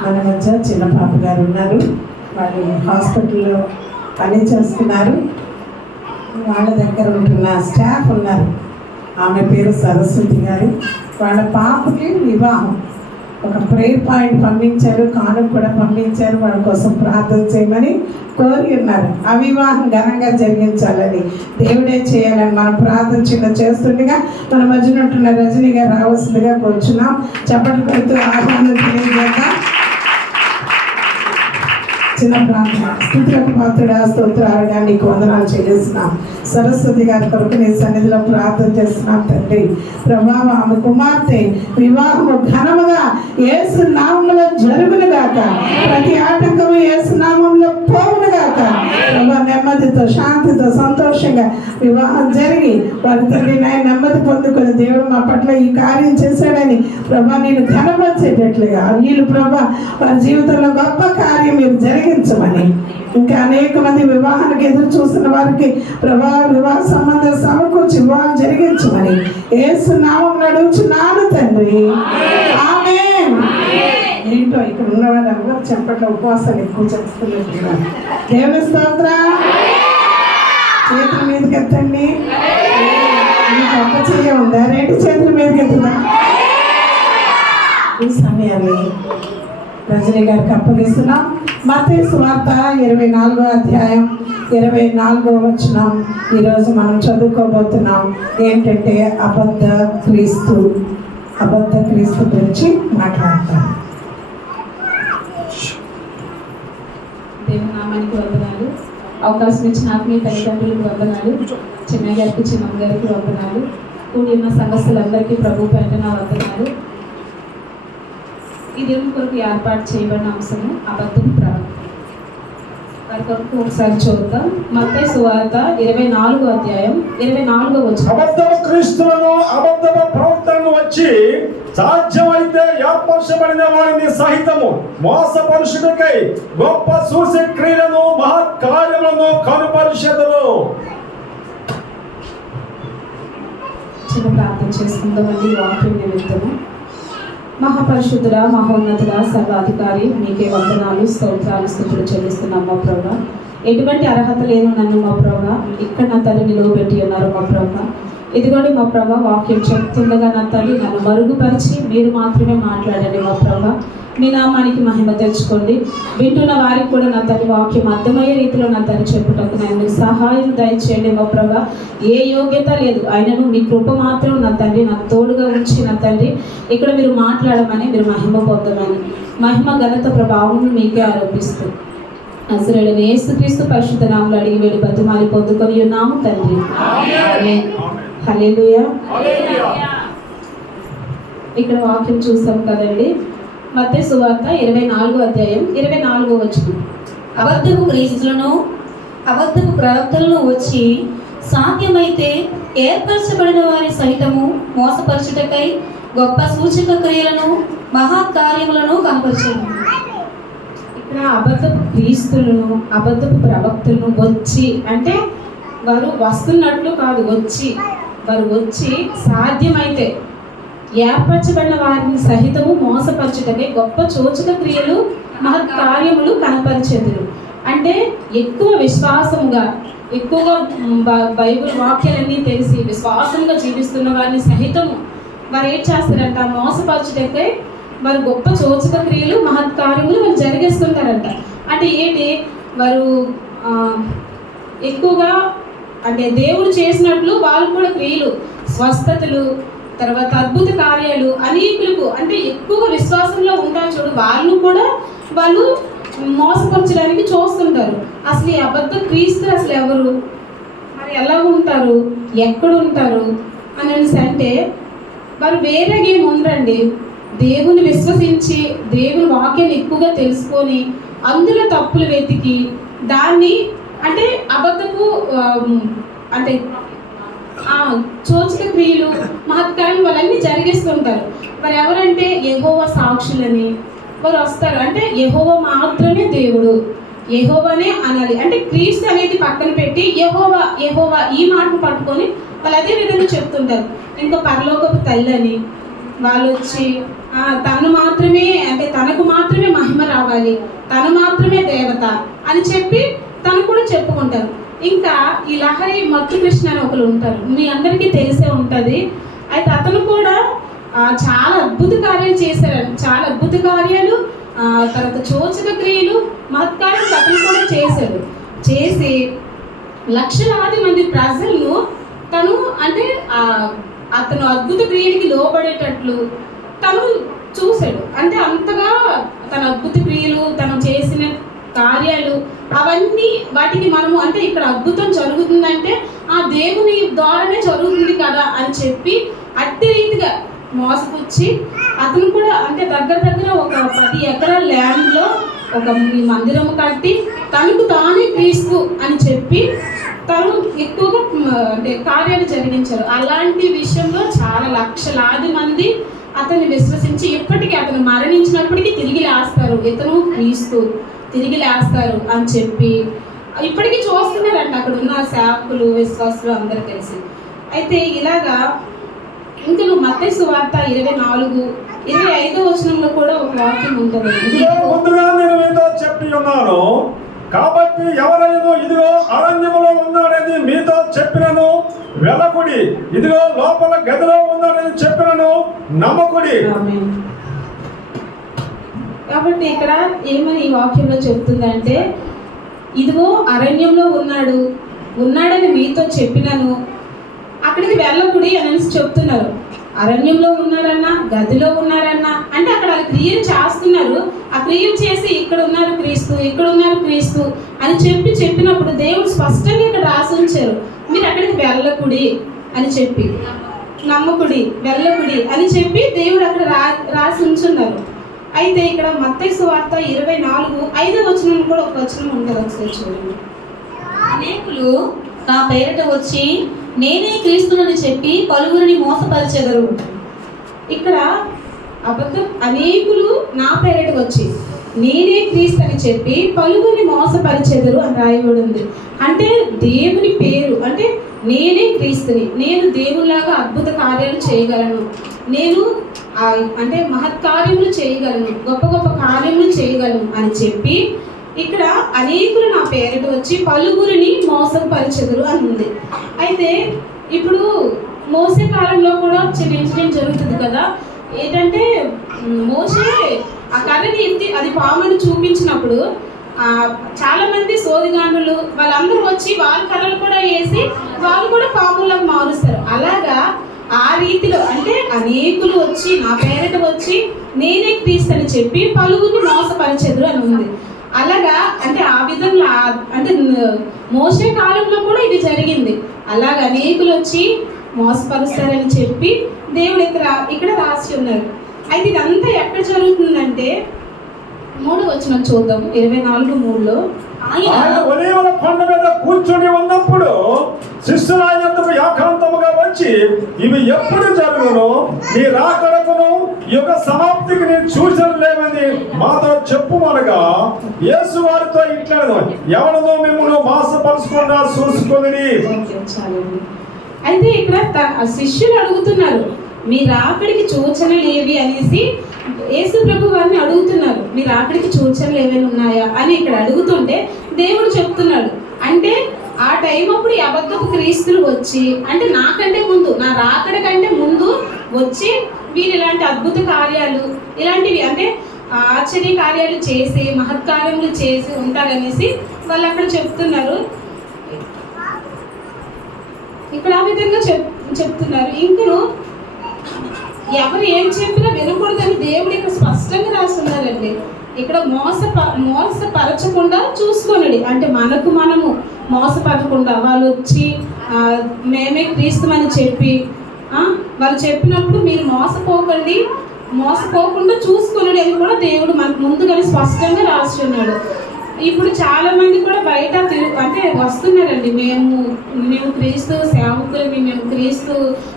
మన మధ్య చిన్న పాప గారు ఉన్నారు. వాళ్ళు హాస్పిటల్లో పని చేస్తున్నారు. వాళ్ళ దగ్గర ఉంటున్న స్టాఫ్ ఉన్నారు. ఆమె పేరు సరస్వతి గారు. వాళ్ళ పాపకి వివాహం. ఒక ప్రేయర్ పాయింట్ పంపించారు, కానుక కూడా పంపించారు. వాళ్ళ కోసం ప్రార్థన చేయమని కోరి ఉన్నారు. ఆ వివాహం ఘనంగా జరిగించాలని, దేవుడే చేయాలని మనం ప్రార్థన చేస్తుండగా మన మధ్యన ఉంటున్న రజనీ గారు రావాల్సిందిగా కూర్చున్నాం. చప్పట్లు పెడుతూ ఆహ్వానం తెలియజేద్దాం. చిన్న ప్రార్థన. స్తుతులకు పాత్రుడా, స్తోత్రాలుగా నీకు వందనాలు చెల్లిస్తున్నాం. సరస్వతి గారి కొరకు నీ సన్నిధిలో ప్రార్థన చేస్తున్నాం తండ్రి. ప్రభావ ఆమె కుమార్తె వివాహము ఘనముగా యేసు నామములో జరుగును గాక. ప్రతి ఆటంకము యేసు నామములో పోవును గాక. ప్రభా నెమ్మదితో, శాంతితో, సంతోషంగా వివాహం జరిగి వారి తండ్రి నేను నెమ్మది పొందుకొని దేవుడు మా పట్ల ఈ కార్యం చేశాడని ప్రభా నేను ఘనపరిచేటట్లుగా వీళ్ళు ప్రభా వారి జీవితంలో గొప్ప కార్యం మీరు జరిగించమని, ఇంకా అనేక మంది వివాహానికి ఎదురు చూస్తున్న వారికి ప్రభా వివాహ సంబంధం సమకూర్చి వివాహం జరిగించమని యేసు నామములో అడుగుచున్నాను తండ్రి. ఆమేన్. ఏంటో ఇక్కడ ఉన్నవాడు అందరూ చెప్పట్ల ఉపవాసాలు ఎక్కువ చేస్తున్నారు. దేవుని స్తోత్రం. చేతుల మీదకి ఎత్తండి. గొప్ప చెయ్య ఉందా? రెండు చేతుల మీదకి ఎత్తుదా. ఈ సమయాన్ని రజనీ గారికి అప్పగిస్తున్నాం. మత్తయి సువార్త 24వ అధ్యాయం 24వ వచనం ఈరోజు మనం చదువుకోబోతున్నాం. ఏంటంటే అబద్ధ క్రీస్తు గురించి మాట్లాడతాం. దేవుని నామానికి వందనాలు. అవకాశం ఇచ్చిన ఆత్మీయ తల్లిదండ్రులకు వందనాలు. చిన్న గారికి, చిన్నమ్మ గారికి వందనాలు. కూడి ఉన్న సమస్యలందరికీ ప్రభు పైన నా వందనాలు. ఈ దేవుని కొరకు ఏర్పాటు చేయబడిన అంశము అబద్ధం ప్రవక్త. వారి కొరకు ఒకసారి చూద్దాం. మత్తయి సువార్త 24వ అధ్యాయం 24వ వచనం. అబద్ధపు క్రీస్తులను, అబద్ధపు ప్రవక్తలను వచ్చి సాధ్యమైతే ఏర్పరచబడిన వారిని సహితము మోసపరుషుడికై గొప్ప సూచక్రియలను, మహత్కార్యములను కనుపరిచెదరు. చిన్న ప్రార్థన చేసుకుందామండి వాక్యం నిమిత్తము. మహాపరిశుద్ధుడ, మహోన్నతుడ, సర్వాధికారి మీకే వందనాలు, స్తోత్రాలు, స్తుతులు చెల్లిస్తున్నాం మా ప్రభా. ఎటువంటి అర్హత లేను నన్ను మా ప్రభా ఇక్కడ నా తల్లి నిలువబెట్టి ఉన్నారు మా ప్రభా. ఇదిగోండి మా ప్రభా వాక్యం చెప్తుండగా నా తల్లి నన్ను మరుగుపరిచి మీరు మాత్రమే మాట్లాడండి మా ప్రభా. మీ నామానికి మహిమ తెచ్చుకోండి. వింటున్న వారికి కూడా నా తల్లి వాక్యం అర్థమయ్యే రీతిలో నా తల్లి చెప్పుటకు నేను సహాయం దయచేయండి మా ప్రభా. ఏ యోగ్యత లేదు, ఆయనను మీ కృప మాత్రం నా తండ్రి నాకు తోడుగా ఉంచి నా తండ్రి ఇక్కడ మీరు మాట్లాడమని, మీరు మహిమ పొందమని, మహిమ ఘనత ప్రభావం మీకే ఆరోపిస్తూ నజరేయుడైన యేసుక్రీస్తు పరిశుద్ధ నామములో అడిగి వేడి బతిమాలి పొందుకొని ఉన్నాము తండ్రి. ఆమేన్. హల్లెలూయా. ఇక్కడ వాక్యం చూసాం కదండి. మత్తయి సువార్త 24వ అధ్యాయం 24వ వచనం. అబద్ధపు క్రీస్తులను, అబద్ధపు ప్రవక్తలను వచ్చి సాధ్యమైతే ఏర్పరచబడిన వారి సహితము మోసపరచుటకై గొప్ప సూచక క్రియలను, మహాకార్యములను కనపరిచెను. ఇక్కడ అబద్ధపు క్రీస్తులను, అబద్ధపు ప్రవక్తలను వచ్చి అంటే వారు వస్తున్నట్లు కాదు, వారు వచ్చి సాధ్యమైతే ఏర్పరచబడిన వారిని సహితము మోసపరచుటకై గొప్ప సూచక క్రియలు, మహత్కార్యములు కనపరిచెదరు. అంటే ఎక్కువ విశ్వాసముగా, ఎక్కువగా బైబిల్ వాక్యాలన్నీ తెలిసి విశ్వాసంగా జీవిస్తున్న వారిని సహితము వారు ఏం చేస్తారంట, మోసపరచుటకై వారు గొప్ప సూచక క్రియలు, మహత్కార్యములు వారు జరిగిస్తుంటారంట. అంటే ఏంటి, వారు ఎక్కువగా అంటే దేవుడు చేసినట్లు వాళ్ళు కూడా క్రియలు, స్వస్థతలు, తర్వాత అద్భుత కార్యాలు అనేకులకు అంటే ఎక్కువగా విశ్వాసంలో ఉంటారు చూడు, వాళ్ళు మోసపరచడానికి చూస్తుంటారు. అసలు ఈ అబద్ధ క్రీస్తు అసలు ఎవరు, మరి ఎలా ఉంటారు, ఎక్కడ ఉంటారు అనేసి అంటే వారు వేరేగా ఏమి ఉండరండి. దేవుని విశ్వసించి దేవుని వాక్యాన్ని ఎక్కువగా తెలుసుకొని అందులో తప్పులు వెతికి దాన్ని అంటే అబద్ధపు అంటే చోచక క్రియలు మహత్కార్యం వాళ్ళన్నీ జరిగిస్తుంటారు. మరి ఎవరంటే యెహోవా సాక్షులని వారు వస్తారు. అంటే యెహోవా మాత్రమే దేవుడు, యెహోవానే అనాలి. అంటే క్రీస్తు అనేది పక్కన పెట్టి యెహోవా యెహోవా ఈ మాటను పట్టుకొని వాళ్ళు అదే విధంగా చెప్తుంటారు. ఇంకో పరలోకపు తల్లి అని వాళ్ళు వచ్చి తను మాత్రమే అంటే తనకు మాత్రమే మహిమ రావాలి, తను మాత్రమే దేవత అని చెప్పి తను కూడా చెప్పుకుంటారు. ఇంకా ఈ లహరి మత్తు కృష్ణ అని ఒకరు ఉంటారు, మీ అందరికీ తెలిసే ఉంటుంది. అయితే అతను కూడా చాలా అద్భుత కార్యాలు చేశారు, చాలా అద్భుత కార్యాలు, తర్వాత చోచక క్రియలు మహత్కార్యం అతను కూడా చేశాడు. చేసి లక్షలాది మంది ప్రజలను తను అంటే అతను అద్భుత క్రియలకి లోబడేటట్లు తను చూశాడు. అంటే అంతగా తన అద్భుత క్రియలు తను చేసిన కార్యాలు అవన్నీ వాటికి మనము అంటే ఇక్కడ అద్భుతం జరుగుతుందంటే ఆ దేవుని ద్వారానే జరుగుతుంది కదా అని చెప్పి అట్టి రీతిగా మోసపుచ్చి అతను కూడా అంటే దగ్గర ఒక 10 ఎకరాల ల్యాండ్లో ఒక మందిరం కట్టి తనకు తానే క్రీస్తు అని చెప్పి తను ఎక్కువగా అంటే కార్యాలు జరిగించారు. అలాంటి విషయంలో చాలా లక్షలాది మంది అతన్ని విశ్వసించి ఇప్పటికీ అతను మరణించినప్పటికీ తిరిగి లేస్తారు, ఇతను క్రీస్తు తిరిగి లేస్తారు అని చెప్పి ఇప్పటికీ చూస్తున్నారంట అక్కడ ఉన్న సేవకులు విశ్వాసులు అందరూ కలిసి. అయితే ఇలాగా ఇంకా నువ్వు మత్తయి సువార్త 24:25 వచనంలో కూడా ఒక వాక్యం ఉంటుంది. ముందుగా నేను మీతో చెప్పి ఉన్నాను కాబట్టి ఎవరైనా ఇదిగో అరణ్యములో ఉన్నాడని మీతో చెప్పినను వెలకుడి, ఇదిగో లోపల గదిలో ఉన్నాడని చెప్పినను నమ్మకుడి. కాబట్టి ఇక్కడ ఏమని ఈ వాక్యంలో చెప్తుందంటే ఇదిగో అరణ్యంలో ఉన్నాడని మీతో చెప్పినను అక్కడికి వెళ్ళకుడి అని చెప్తున్నారు. అరణ్యంలో ఉన్నారన్నా గదిలో ఉన్నారన్నా అంటే అక్కడ క్రియలు చేస్తున్నారు. ఆ క్రియలు చేసి ఇక్కడ ఉన్నారు క్రీస్తు, ఇక్కడ ఉన్నారు క్రీస్తు అని చెప్పినప్పుడు దేవుడు స్పష్టంగా ఇక్కడ రాసి ఉంచారు, మీరు అక్కడికి వెళ్ళకుడి అని చెప్పి, నమ్మకుడి, వెళ్ళకుడి అని చెప్పి దేవుడు అక్కడ రాసి ఉంచున్నారు. అయితే ఇక్కడ మత్తయి సువార్త 24:5 వచనం కూడా ఒక వచనం ఉంటుంది, ఒకసారి చూడండి. అనేకులు నా పేరిట వచ్చి నేనే క్రీస్తునని చెప్పి పలువురిని మోసపరిచెదరు. ఇక్కడ అబద్ధం అనేకులు నా పేరిట వచ్చి నేనే క్రీస్తు అని చెప్పి పలువురిని మోసపరిచెదరు అని రాయబడి ఉంది. అంటే దేవుని పేరు అంటే నేనే క్రీస్తుని, నేను దేవునిలాగా అద్భుత కార్యాలు చేయగలను, నేను అంటే మహత్కార్యములు చేయగలను, గొప్ప గొప్ప కార్యములు చేయగలను అని చెప్పి ఇక్కడ అనేకులు నా పేరిట వచ్చి పలువురిని మోసపరిచెదరు అని ఉంది. అయితే ఇప్పుడు మోసే కాలంలో కూడా చిన్న ఇన్సిడెంట్ జరుగుతుంది కదా. ఏంటంటే మోసే ఆ కర్రని ఎత్తి అది పాముని చూపించినప్పుడు చాలా మంది సోదిగాండ్రులు వాళ్ళందరూ వచ్చి వాళ్ళ కర్రలు కూడా వేసి వాళ్ళు కూడా పాములకు మారుస్తారు. అలాగా ఆ రీతిలో అంటే అనేకులు వచ్చి నా పేరిట వచ్చి నేనే క్రీస్తు అని చెప్పి పలువురిని మోసపరిచెదరు అని ఉంది. అలాగా అంటే ఆ విధంగా అంటే మోసే కాలంలో కూడా ఇది జరిగింది. అలాగ అనేకులు వచ్చి మోసపరుస్తారని చెప్పి దేవుడు ఇక్కడ రాసి ఉన్నారు. అయితే ఇదంతా ఎక్కడ జరుగుతుందంటే 3వ వచనం చూద్దాం. 24:3 ఆయన ఒలీవల కొండ మీద కూర్చొని ఉన్నప్పుడు శిష్యులు ఆయన యొద్దకు ఏకాంతముగా వచ్చి ఇవి ఎప్పుడు జరుగును, నీ రాకడకును యుగ సమాప్తికి నేను చూసలేమని మాతో చెప్పుమనగా యేసు వారితో ఇట్లనెను, ఎవరినో మిమ్మల్ని మోసపరచకుండా చూసుకొని. అయితే ఇక్కడ శిష్యులు అడుగుతున్నారు మీ రాకడికి సూచనలు ఏవి అనేసి యేసు ప్రభు వారిని అడుగుతున్నారు, మీ రాకడికి సూచనలు ఏమైనా ఉన్నాయా అని ఇక్కడ అడుగుతుంటే దేవుడు చెప్తున్నాడు. అంటే ఆ టైం అప్పుడు అబద్ధపు క్రీస్తులు వచ్చి అంటే నాకంటే ముందు నా రాకడ కంటే ముందు వచ్చి వీరు ఇలాంటి అద్భుత కార్యాలు ఇలాంటివి అంటే ఆశ్చర్య కార్యాలు చేసి మహత్కార్యములు చేసి ఉంటారనేసి వాళ్ళు అక్కడ చెప్తున్నారు. ఇక్కడ ఆ విధంగా చెప్తున్నారు. ఇంకను ఎవరు ఏం చెప్పినా వినకూడదని దేవుడు ఇక్కడ స్పష్టంగా రాస్తున్నారండి. ఇక్కడ మోసపరచకుండా చూసుకోనండి, అంటే మనము మోసపరచకుండా వాళ్ళు వచ్చి మేమే క్రీస్తుమని చెప్పి వాళ్ళు చెప్పినప్పుడు మీరు మోసపోకండి మోసపోకుండా చూసుకున్నాడు అని కూడా దేవుడు మనకు ముందుగానే స్పష్టంగా రాసి ఉన్నాడు. ఇప్పుడు చాలా మంది కూడా బయట అంటే వస్తున్నారండి, మేము క్రీస్తు సేవకులని, మేము క్రీస్తు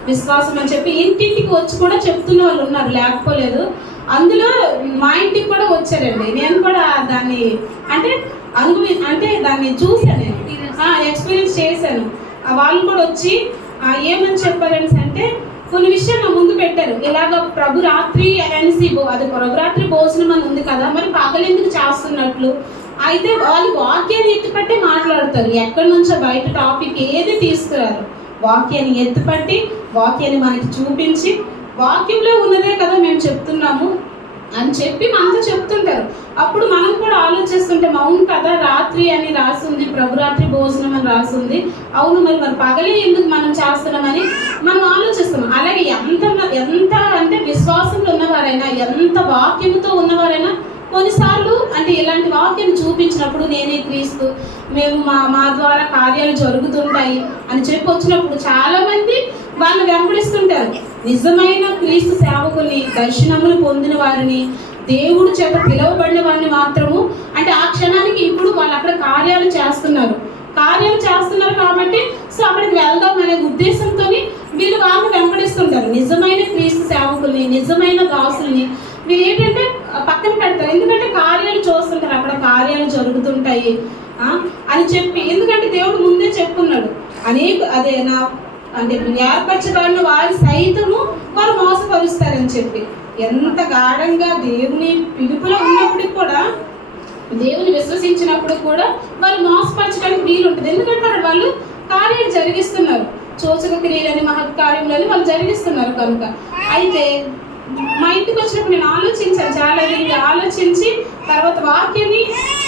విశ్వాసం అని చెప్పి ఇంటింటికి వచ్చి కూడా చెప్తున్న వాళ్ళు ఉన్నారు, లేకపోలేదు. అందులో మా ఇంటికి కూడా వచ్చారండి. నేను కూడా దాన్ని అంటే దాన్ని చూశాను, నేను ఎక్స్పీరియన్స్ చేశాను. వాళ్ళు కూడా వచ్చి ఏమని చెప్పారని అంటే కొన్ని విషయాలు నా ముందు పెట్టారు. ఇలాగ ప్రభు రాత్రి అనేసి అది ప్రభు రాత్రి భోజనం అని ఉంది కదా, మరి పగలెందుకు చేస్తున్నట్లు. అయితే వాళ్ళు వాక్యాన్ని ఎత్తిపట్టి మాట్లాడతారు, ఎక్కడి నుంచో బయట టాపిక్ ఏది తీసుకురారు. వాక్యాన్ని ఎత్తిపట్టి వాక్యాన్ని మనకి చూపించి వాక్యంలో ఉన్నదే కదా మేము చెప్తున్నాము అని చెప్పి మనతో చెప్తుంటారు. అప్పుడు మనం కూడా ఆలోచిస్తుంటాం, అవును కదా రాత్రి అని రాసింది, ప్రభు రాత్రి భోజనం అని రాసింది, అవును మరి పగలే ఎందుకు మనం చేస్తున్నామని మనం ఆలోచిస్తున్నాం. అలాగే ఎంత అంటే విశ్వాసంలో ఉన్నవారైనా, ఎంత వాక్యంతో ఉన్నవారైనా కొన్నిసార్లు అంటే ఇలాంటి వాక్యాన్ని చూపించినప్పుడు నేనే క్రీస్తు, మేము మా ద్వారా కార్యాలు జరుగుతుంటాయి అని చెప్పి వచ్చినప్పుడు చాలామంది వాళ్ళు వెంబడిస్తుంటారు. నిజమైన క్రీస్తు సేవకుల్ని, దర్శనములు పొందిన వారిని, దేవుడి చేత పిలువబడిన వారిని మాత్రము అంటే ఆ క్షణానికి ఇప్పుడు వాళ్ళు అక్కడ కార్యాలు చేస్తున్నారు కాబట్టి సో అక్కడికి వెళ్దాం అనే ఉద్దేశంతో వీళ్ళు వాళ్ళు వెంబడిస్తుంటారు. నిజమైన క్రీస్తు సేవకుల్ని, నిజమైన దాసుల్ని వీళ్ళు ఏంటంటే పక్కన పెడతారు. ఎందుకంటే కార్యాలు చూస్తుంటారు, అక్కడ కార్యాలు జరుగుతుంటాయి అని చెప్పి. ఎందుకంటే దేవుడు ముందే చెప్పుకున్నాడు, అంటే ఏర్పరచబడిన వారి సైతము వారు మోసపరుస్తారని చెప్పి. ఎంత గాఢంగా దేవుని పిలుపులో ఉన్నప్పటికి కూడా, దేవుని విశ్వసించినప్పుడు కూడా వాళ్ళు మోసపరచడానికి వీలు ఉంటుంది. ఎందుకంటే అక్కడ వాళ్ళు కార్యాలు జరిగిస్తున్నారు, సూచక క్రియలని, మహత్కార్యములని వాళ్ళు జరిగిస్తున్నారు కనుక. అయితే మా ఇంటికి వచ్చినప్పుడు నేను ఆలోచించాను, చాలా ఆలోచించి తర్వాత వాక్యాన్ని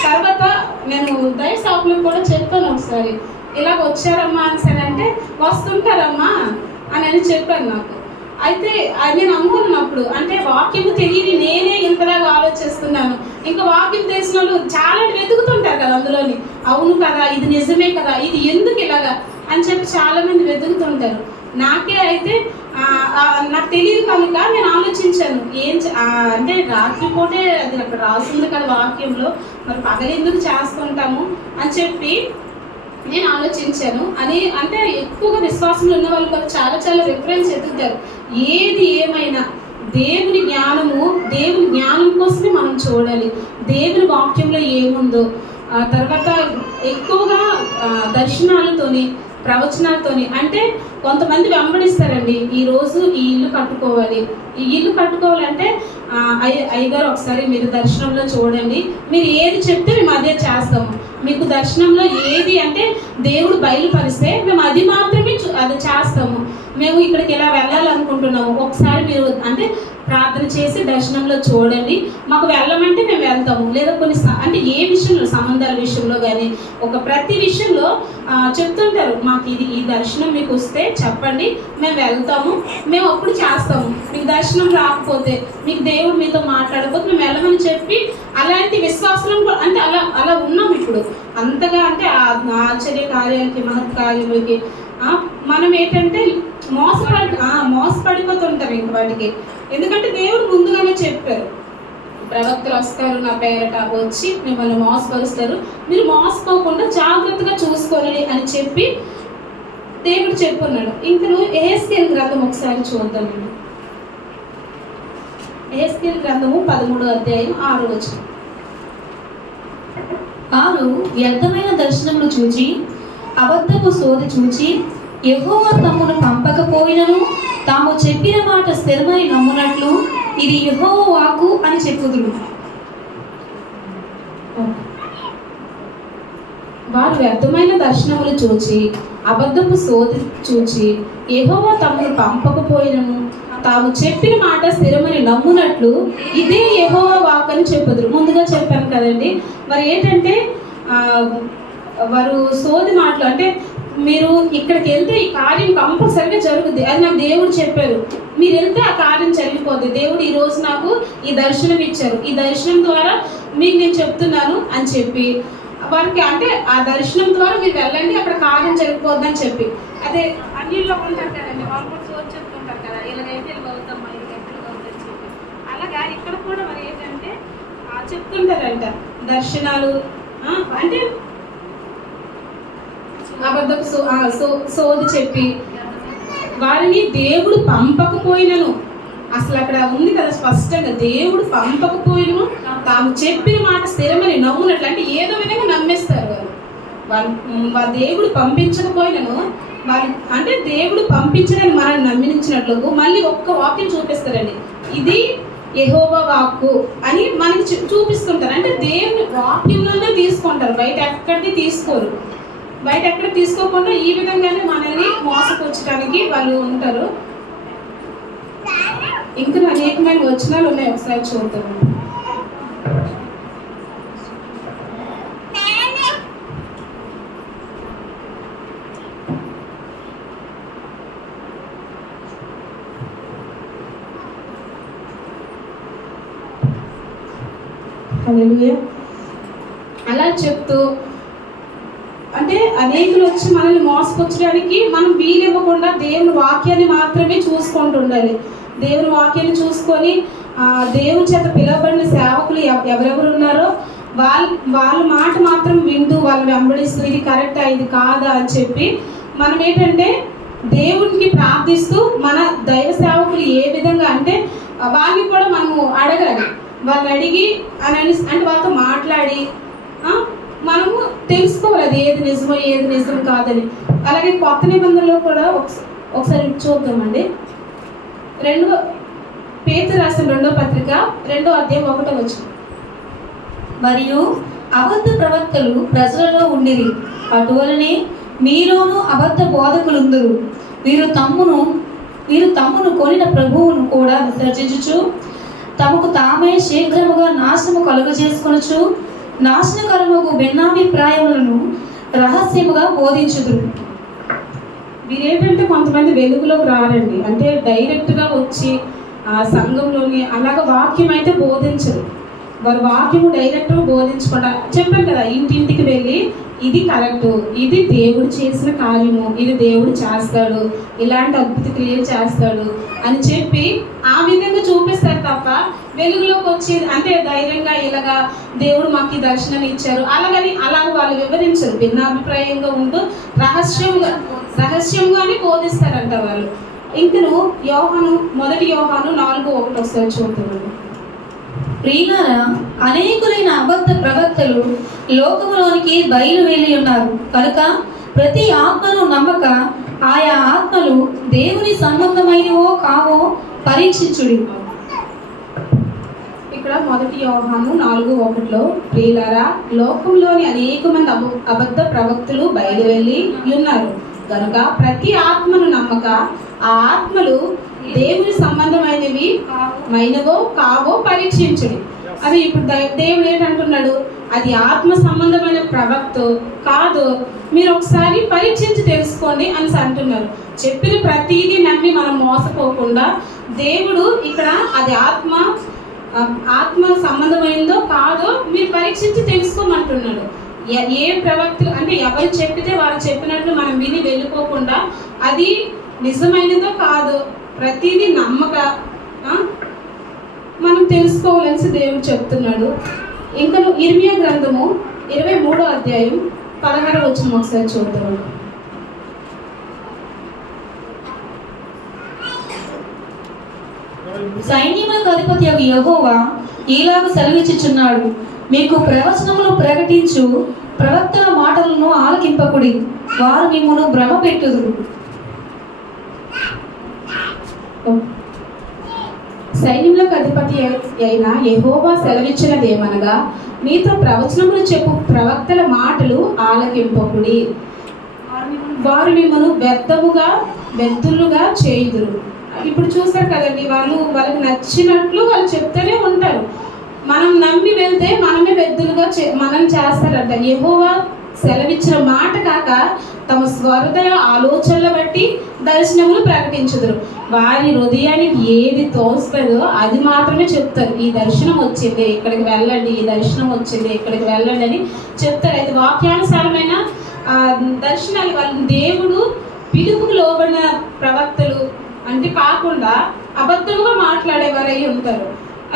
తర్వాత నేను దయసాపులకు కూడా చెప్పాను. ఒకసారి ఇలాగ వచ్చారమ్మా అని అంటే వస్తుంటారమ్మా అని చెప్పాను నాకు. అయితే నేను అనుకున్నప్పుడు అంటే వాక్యము తెలియని నేనే ఇంతలాగా ఆలోచిస్తున్నాను, ఇంకా వాక్యం తెలిసిన వాళ్ళు చాలా వెతుకుతుంటారు కదా అందులోని, అవును కదా ఇది నిజమే కదా, ఇది ఎందుకు ఇలాగా అని చెప్పి చాలా మంది వెతుకుతుంటారు. నాకే అయితే నాకు తెలియదు కనుక నేను ఆలోచించాను, అంటే రాత్రిపూటే అది అక్కడ రాసింది కదా వాక్యంలో, మరి పగలెందుకు చేస్తుంటాము అని చెప్పి నేను ఆలోచించాను. అంటే ఎక్కువగా విశ్వాసంలో ఉన్న వాళ్ళు కూడా చాలా రిఫరెన్స్ ఎదుగుతారు. ఏది ఏమైనా దేవుని జ్ఞానం కోసమే మనం చూడాలి, దేవుని వాక్యంలో ఏముందో. తర్వాత ఎక్కువగా దర్శనాలతోని, ప్రవచనాలతోని అంటే కొంతమంది వెంబడిస్తారండి, ఈరోజు ఈ ఇల్లు కట్టుకోవాలంటే అయ్యగారు ఒకసారి మీరు దర్శనంలో చూడండి, మీరు ఏది చెప్తే మేము అదే చేస్తాము, మీకు దర్శనంలో ఏది అంటే దేవుడు బయలుపరిస్తే మేము అది మాత్రమే అది చేస్తాము, మేము ఇక్కడికి ఎలా వెళ్ళాలనుకుంటున్నాము, ఒకసారి మీరు అంటే ప్రార్థన చేసి దర్శనంలో చూడండి, మాకు వెళ్ళమంటే మేము వెళ్తాము. లేదా కొన్ని అంటే ఏ విషయంలో, సంబంధాల విషయంలో కానీ ప్రతి విషయంలో చెప్తుంటారు, మాకు ఈ దర్శనం మీకు వస్తే చెప్పండి, మేము వెళ్తాము, మేము అప్పుడు చేస్తాము. మీకు దర్శనం రాకపోతే, మీకు దేవుడు మీతో మాట్లాడకపోతే మేము వెళ్ళమని చెప్పి అలాంటి విశ్వాసం అంటే అలా ఉన్నాం ఇప్పుడు. అంతగా అంటే ఆశ్చర్య కార్యాలకి, మహత్కార్యాలకి మనం ఏంటంటే మోసపడిపోతుంటాం ఇంక వాటికి. ఎందుకంటే దేవుడు ముందుగానే చెప్పారు, ప్రవక్తలు వస్తారు నా పేరట వచ్చి మిమ్మల్ని మోసపరుస్తారు, మీరు మోసపోకుండా జాగ్రత్తగా చూసుకోండి అని చెప్పి దేవుడు చెప్పున్నాడు. ఇంక నువ్వు యెహెజ్కేలు గ్రంథం ఒకసారి చూద్దాం. యెహెజ్కేలు గ్రంథము 13వ అధ్యాయం 6వ వచనం. వారు వ్యర్థమైన దర్శనములు చూచి, అబద్ధపు సోది చూచి, యెహోవా తమను పంపకపోయినను తాము చెప్పిన మాట స్థిరమని నమ్మునట్లు ఇది యెహోవా వాక్కు అని చెప్పుదురు. వారు వ్యర్థమైన దర్శనములు చూచి, అబద్ధపు సోది చూచి, యెహోవా తమను పంపకపోయినను తాము చెప్పిన మాట స్థిరమని నమ్మునట్లు ఇదే యెహోవా వాక్కు అని చెప్పుదురు. ముందుగా చెప్పాను కదండి. మరి ఏంటంటే వారు సోది మాటలు అంటే, మీరు ఇక్కడికి వెళ్తే ఈ కార్యం కంపల్సరిగా జరుగుద్ది, అది నాకు దేవుడు చెప్పారు, మీరు వెళ్తే ఆ కార్యం జరిగిపోద్ది, దేవుడు ఈరోజు నాకు ఈ దర్శనం ఇచ్చారు, ఈ దర్శనం ద్వారా మీకు నేను చెప్తున్నాను అని చెప్పి వారికి అంటే ఆ దర్శనం ద్వారా మీరు వెళ్ళండి, అక్కడ కార్యం జరిగిపోద్ది అని చెప్పి. అదే అన్నిల్లో ఉంటారు కదండి, వాళ్ళు కూడా సోది చెప్తుంటారు కదా, ఇలాగైతే వెళ్తామ్మా, ఇలాగైతే వెళ్తామని చెప్పి కూడా మరి ఏంటంటే చెప్తుంటారంట దర్శనాలు, అంటే అబద్ధపు సోది చెప్పి వారిని దేవుడు పంపకపోయినను, అసలు అక్కడ ఉంది కదా స్పష్టంగా, దేవుడు పంపకపోయినను తాము చెప్పిన మాట స్థిరమని నమ్మునట్లు, అంటే ఏదో విధంగా నమ్మేస్తారు వాళ్ళు దేవుడు పంపించకపోయినను వాళ్ళు, అంటే దేవుడు పంపించడానికి మనల్ని నమ్మించినట్లు మళ్ళీ ఒక్క వాక్యం చూపిస్తారండి, ఇది యెహోవా వాక్కు అని మనకి చూపిస్తుంటారు. అంటే దేవుని వాక్యంలోనే తీసుకుంటారు, బయట ఎక్కడికి తీసుకోరు. బయట ఎక్కడ తీసుకోకుండా ఈ విధంగానే మనల్ని మోసపుచ్చడానికి వాళ్ళు ఉంటారు. ఇంకా అనేకమైన వచనాలు ఉన్నాయి, ఒకసారి చూద్దాం. అలా చెప్తూ అంటే అనేకులు వచ్చి మనల్ని మోసపుచ్చడానికి మనం వీలివ్వకుండా దేవుని వాక్యాన్ని మాత్రమే చూసుకుంటూ ఉండాలి. దేవుని వాక్యాన్ని చూసుకొని దేవుని చేత పిలువబడిన సేవకులు ఎవరెవరు ఉన్నారో వాళ్ళ మాట మాత్రం వింటూ వాళ్ళు వెంబడిస్తూ ఇది కరెక్టా ఇది కాదా అని చెప్పి మనం ఏంటంటే దేవునికి ప్రార్థిస్తూ మన దైవ సేవకులు ఏ విధంగా అంటే వాళ్ళని కూడా మనము అడగాలి. వాళ్ళని అడిగి అంటే వాళ్ళతో మాట్లాడి మనము తెలుసుకోవాలి అది ఏది నిజమో ఏది నిజం కాదని. అలాగే కొత్త నిబంధనలో కూడా ఒకసారి చూద్దామండి. పేతురు రాసిన 2వ పత్రిక 2వ అధ్యాయం 1వ వచనం. మరియు అబద్ధ ప్రవక్తలు ప్రజలలో ఉండిరి, అటువలనే మీలోనూ అబద్ధ బోధకులుందురు. వీరు తమ్మును కొనిన ప్రభువును కూడా విసర్జించుచు తమకు తామే శీఘ్రముగా నాశనము కలుగజేసుకొనుచు నాశనకరముగు భిన్నాభిప్రాయములను రహస్యముగా బోధించుదురు. వీరేంటంటే కొంతమంది వెలుగులోకి రారండి, అంటే డైరెక్ట్గా వచ్చి సంఘంలోని అలాగ వాక్యం అయితే బోధించరు. వారు వాక్యము డైరెక్ట్గా బోధించకుండా చెప్పారు కదా, ఇంటింటికి వెళ్ళి ఇది కరెక్టు, ఇది దేవుడు చేసిన కార్యము, ఇది దేవుడు చేస్తాడు, ఇలాంటి అద్భుత క్రియలు చేస్తాడు అని చెప్పి ఆ విధంగా చూపిస్తారు తప్ప వెలుగులోకి వచ్చి అంటే ధైర్యంగా ఇలాగా దేవుడు మాకు ఈ దర్శనం ఇచ్చారు అలాగ వాళ్ళు వివరించరు. భిన్నాభిప్రాయంగా ఉంటూ రహస్యంగానే బోధిస్తారంట వాళ్ళు. ఇంకను మొదటి యోహాను 4:1 ఒకసారి చూద్దామండి. ప్రియులారా, అనేకులైన అబద్ధ ప్రవక్తలు లోకములోనికి బయలు వెళ్ళి ఉన్నారు కనుక ప్రతి ఆత్మను నమ్మక ఆయా ఆత్మలు దేవుని సంబంధమైనవో కావో పరీక్షించుడి. ఇక్కడ మొదటి యోహాను 4:1 ప్రియులారా, లోకంలోని అనేక మంది అబద్ధ ప్రవక్తలు బయలు వెళ్ళి ఉన్నారు కనుక ప్రతి ఆత్మను నమ్మక ఆ ఆత్మలు దేవుని సంబంధమైనవి మైనవో కావో పరీక్షించుడి. అది ఇప్పుడు దేవుడు ఏంటంటున్నాడు, అది ఆత్మ సంబంధమైన ప్రవక్త కాదు, మీరు ఒకసారి పరీక్షించి తెలుసుకోండి అని అంటున్నారు. చెప్పిన ప్రతిదీ నమ్మి మనం మోసపోకుండా దేవుడు ఇక్కడ అది ఆత్మ సంబంధమైనదో కాదో మీరు పరీక్షించి తెలుసుకోమంటున్నాడు. ఏ ప్రవక్తలు అంటే ఎవరు చెప్పితే వాళ్ళు చెప్పినట్లు మనం విని వెళ్ళిపోకుండా అది నిజమైనదో కాదో ప్రతిదీ నమ్మక మనం తెలుసుకోవాలని దేవుడు చెప్తున్నాడు. ఇంకా ఇర్మియా గ్రంథము 23వ అధ్యాయం 16వ వచనం ఒకసారి చూద్దాం. సైన్యములకు అధిపతి యెహోవా ఇలాగ సెలవిచ్చుచున్నాడు, మీకు ప్రవచనములు ప్రకటించు ప్రవక్తల మాటలను ఆలకింపకుడి, వారు మిమ్మును భ్రమ పెట్టుదురు. సైన్యములకు అధిపతి అయిన యెహోవా సెలవిచ్చినదేమనగా, మీతో ప్రవచనములు చెప్పు ప్రవక్తల మాటలు ఆలకింపకుడి, వారు మిమ్మను వ్యర్థులుగా చేయుదురు. ఇప్పుడు చూసారు కదండి, వాళ్ళకి నచ్చినట్లు వాళ్ళు చెప్తూనే ఉంటారు. మనం నమ్మి వెళ్తే మనమే వ్యర్థులుగా మనం చేస్తారంట. యెహోవా సెలవిచ్చిన మాట కాక తమ స్వహృదయ ఆలోచనలు బట్టి దర్శనములు ప్రకటించుదురు. వారి హృదయానికి ఏది తోస్తుందో అది మాత్రమే చెప్తారు. ఈ దర్శనం వచ్చింది, ఇక్కడికి వెళ్ళండి, ఈ దర్శనం వచ్చింది, ఇక్కడికి వెళ్ళండి అని చెప్తారు. అది వాక్యానుసారమైన దర్శనాలు. వాళ్ళు దేవుడు పిలుపుకు లోబడిన ప్రవక్తలు అంటే కాకుండా అబద్ధంగా మాట్లాడేవారై ఉంటారు.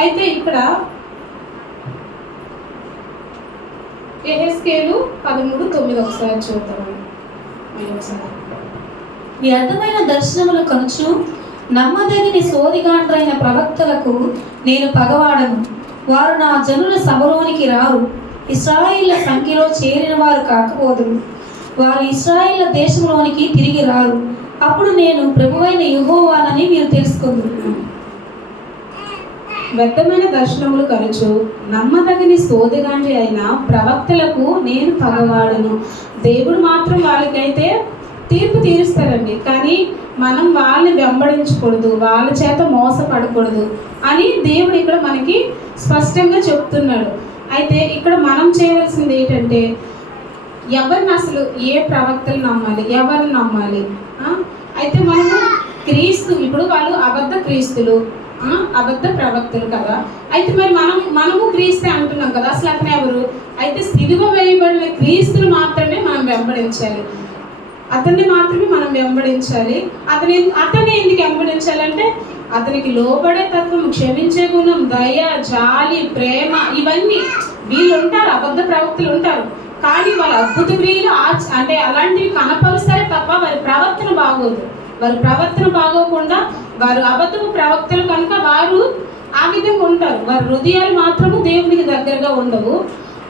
అయితే ఇక్కడ యెహెజ్కేలు 13:9 ఒకసారి చూద్దామండి. ఒకసారి వ్యర్థమైన దర్శనములు కనుచు నమ్మదగిన సోదిగాండ్రైన ప్రవక్తలకు నేను పగవాడను. వారు నా జనుల సభలోనికి రారు. ఇశ్రాయేళ్ల సంఖ్యలో చేరిన వారు కాకపోదురు. వారు ఇశ్రాయేళ్ల దేశంలోనికి తిరిగి రారు. అప్పుడు నేను ప్రభువైన యెహోవానని మీరు తెలుసుకుందురు. వ్యర్థమైన దర్శనములు కనుచు నమ్మదగిన సోదిగాండ్రి అయిన ప్రవక్తలకు నేను పగవాడను. దేవుడు మాత్రం వాళ్ళకైతే తీర్పు తీరుస్తారండి, కానీ మనం వాళ్ళని వెంబడించకూడదు, వాళ్ళ చేత మోసపడకూడదు అని దేవుడు ఇక్కడ మనకి స్పష్టంగా చెప్తున్నాడు. అయితే ఇక్కడ మనం చేయవలసింది ఏంటంటే, ఎవరిని అసలు ఏ ప్రవక్తలు నమ్మాలి, ఎవరిని నమ్మాలి? అయితే మనము క్రీస్తు, ఇప్పుడు వాళ్ళు అబద్ధ క్రీస్తులు, అబద్ధ ప్రవక్తలు కదా. అయితే మరి మనము క్రీస్తే అంటున్నాం కదా, అసలు అతను ఎవరు? అయితే సిలువ వేయబడిన క్రీస్తులు మాత్రమే మనం వెంబడించాలి, అతన్ని మాత్రమే మనం వెంబడించాలి. అతన్ని ఎందుకు వెంబడించాలంటే, అతనికి లోబడే తత్వం, క్షమించే గుణం, దయ, జాలి, ప్రేమ, ఇవన్నీ వీళ్ళు ఉంటారు. అబద్ధ ప్రవక్తలు ఉంటారు, కానీ వాళ్ళ అద్భుత క్రియలు అంటే అలాంటివి కనపరుస్తారే తప్ప వారి ప్రవర్తన బాగోదు. వారి ప్రవర్తన బాగోకుండా వారు అబద్ధపు ప్రవక్తలు కనుక వారు ఆ విధంగా ఉంటారు. వారి హృదయాలు మాత్రము దేవునికి దగ్గరగా ఉండవు.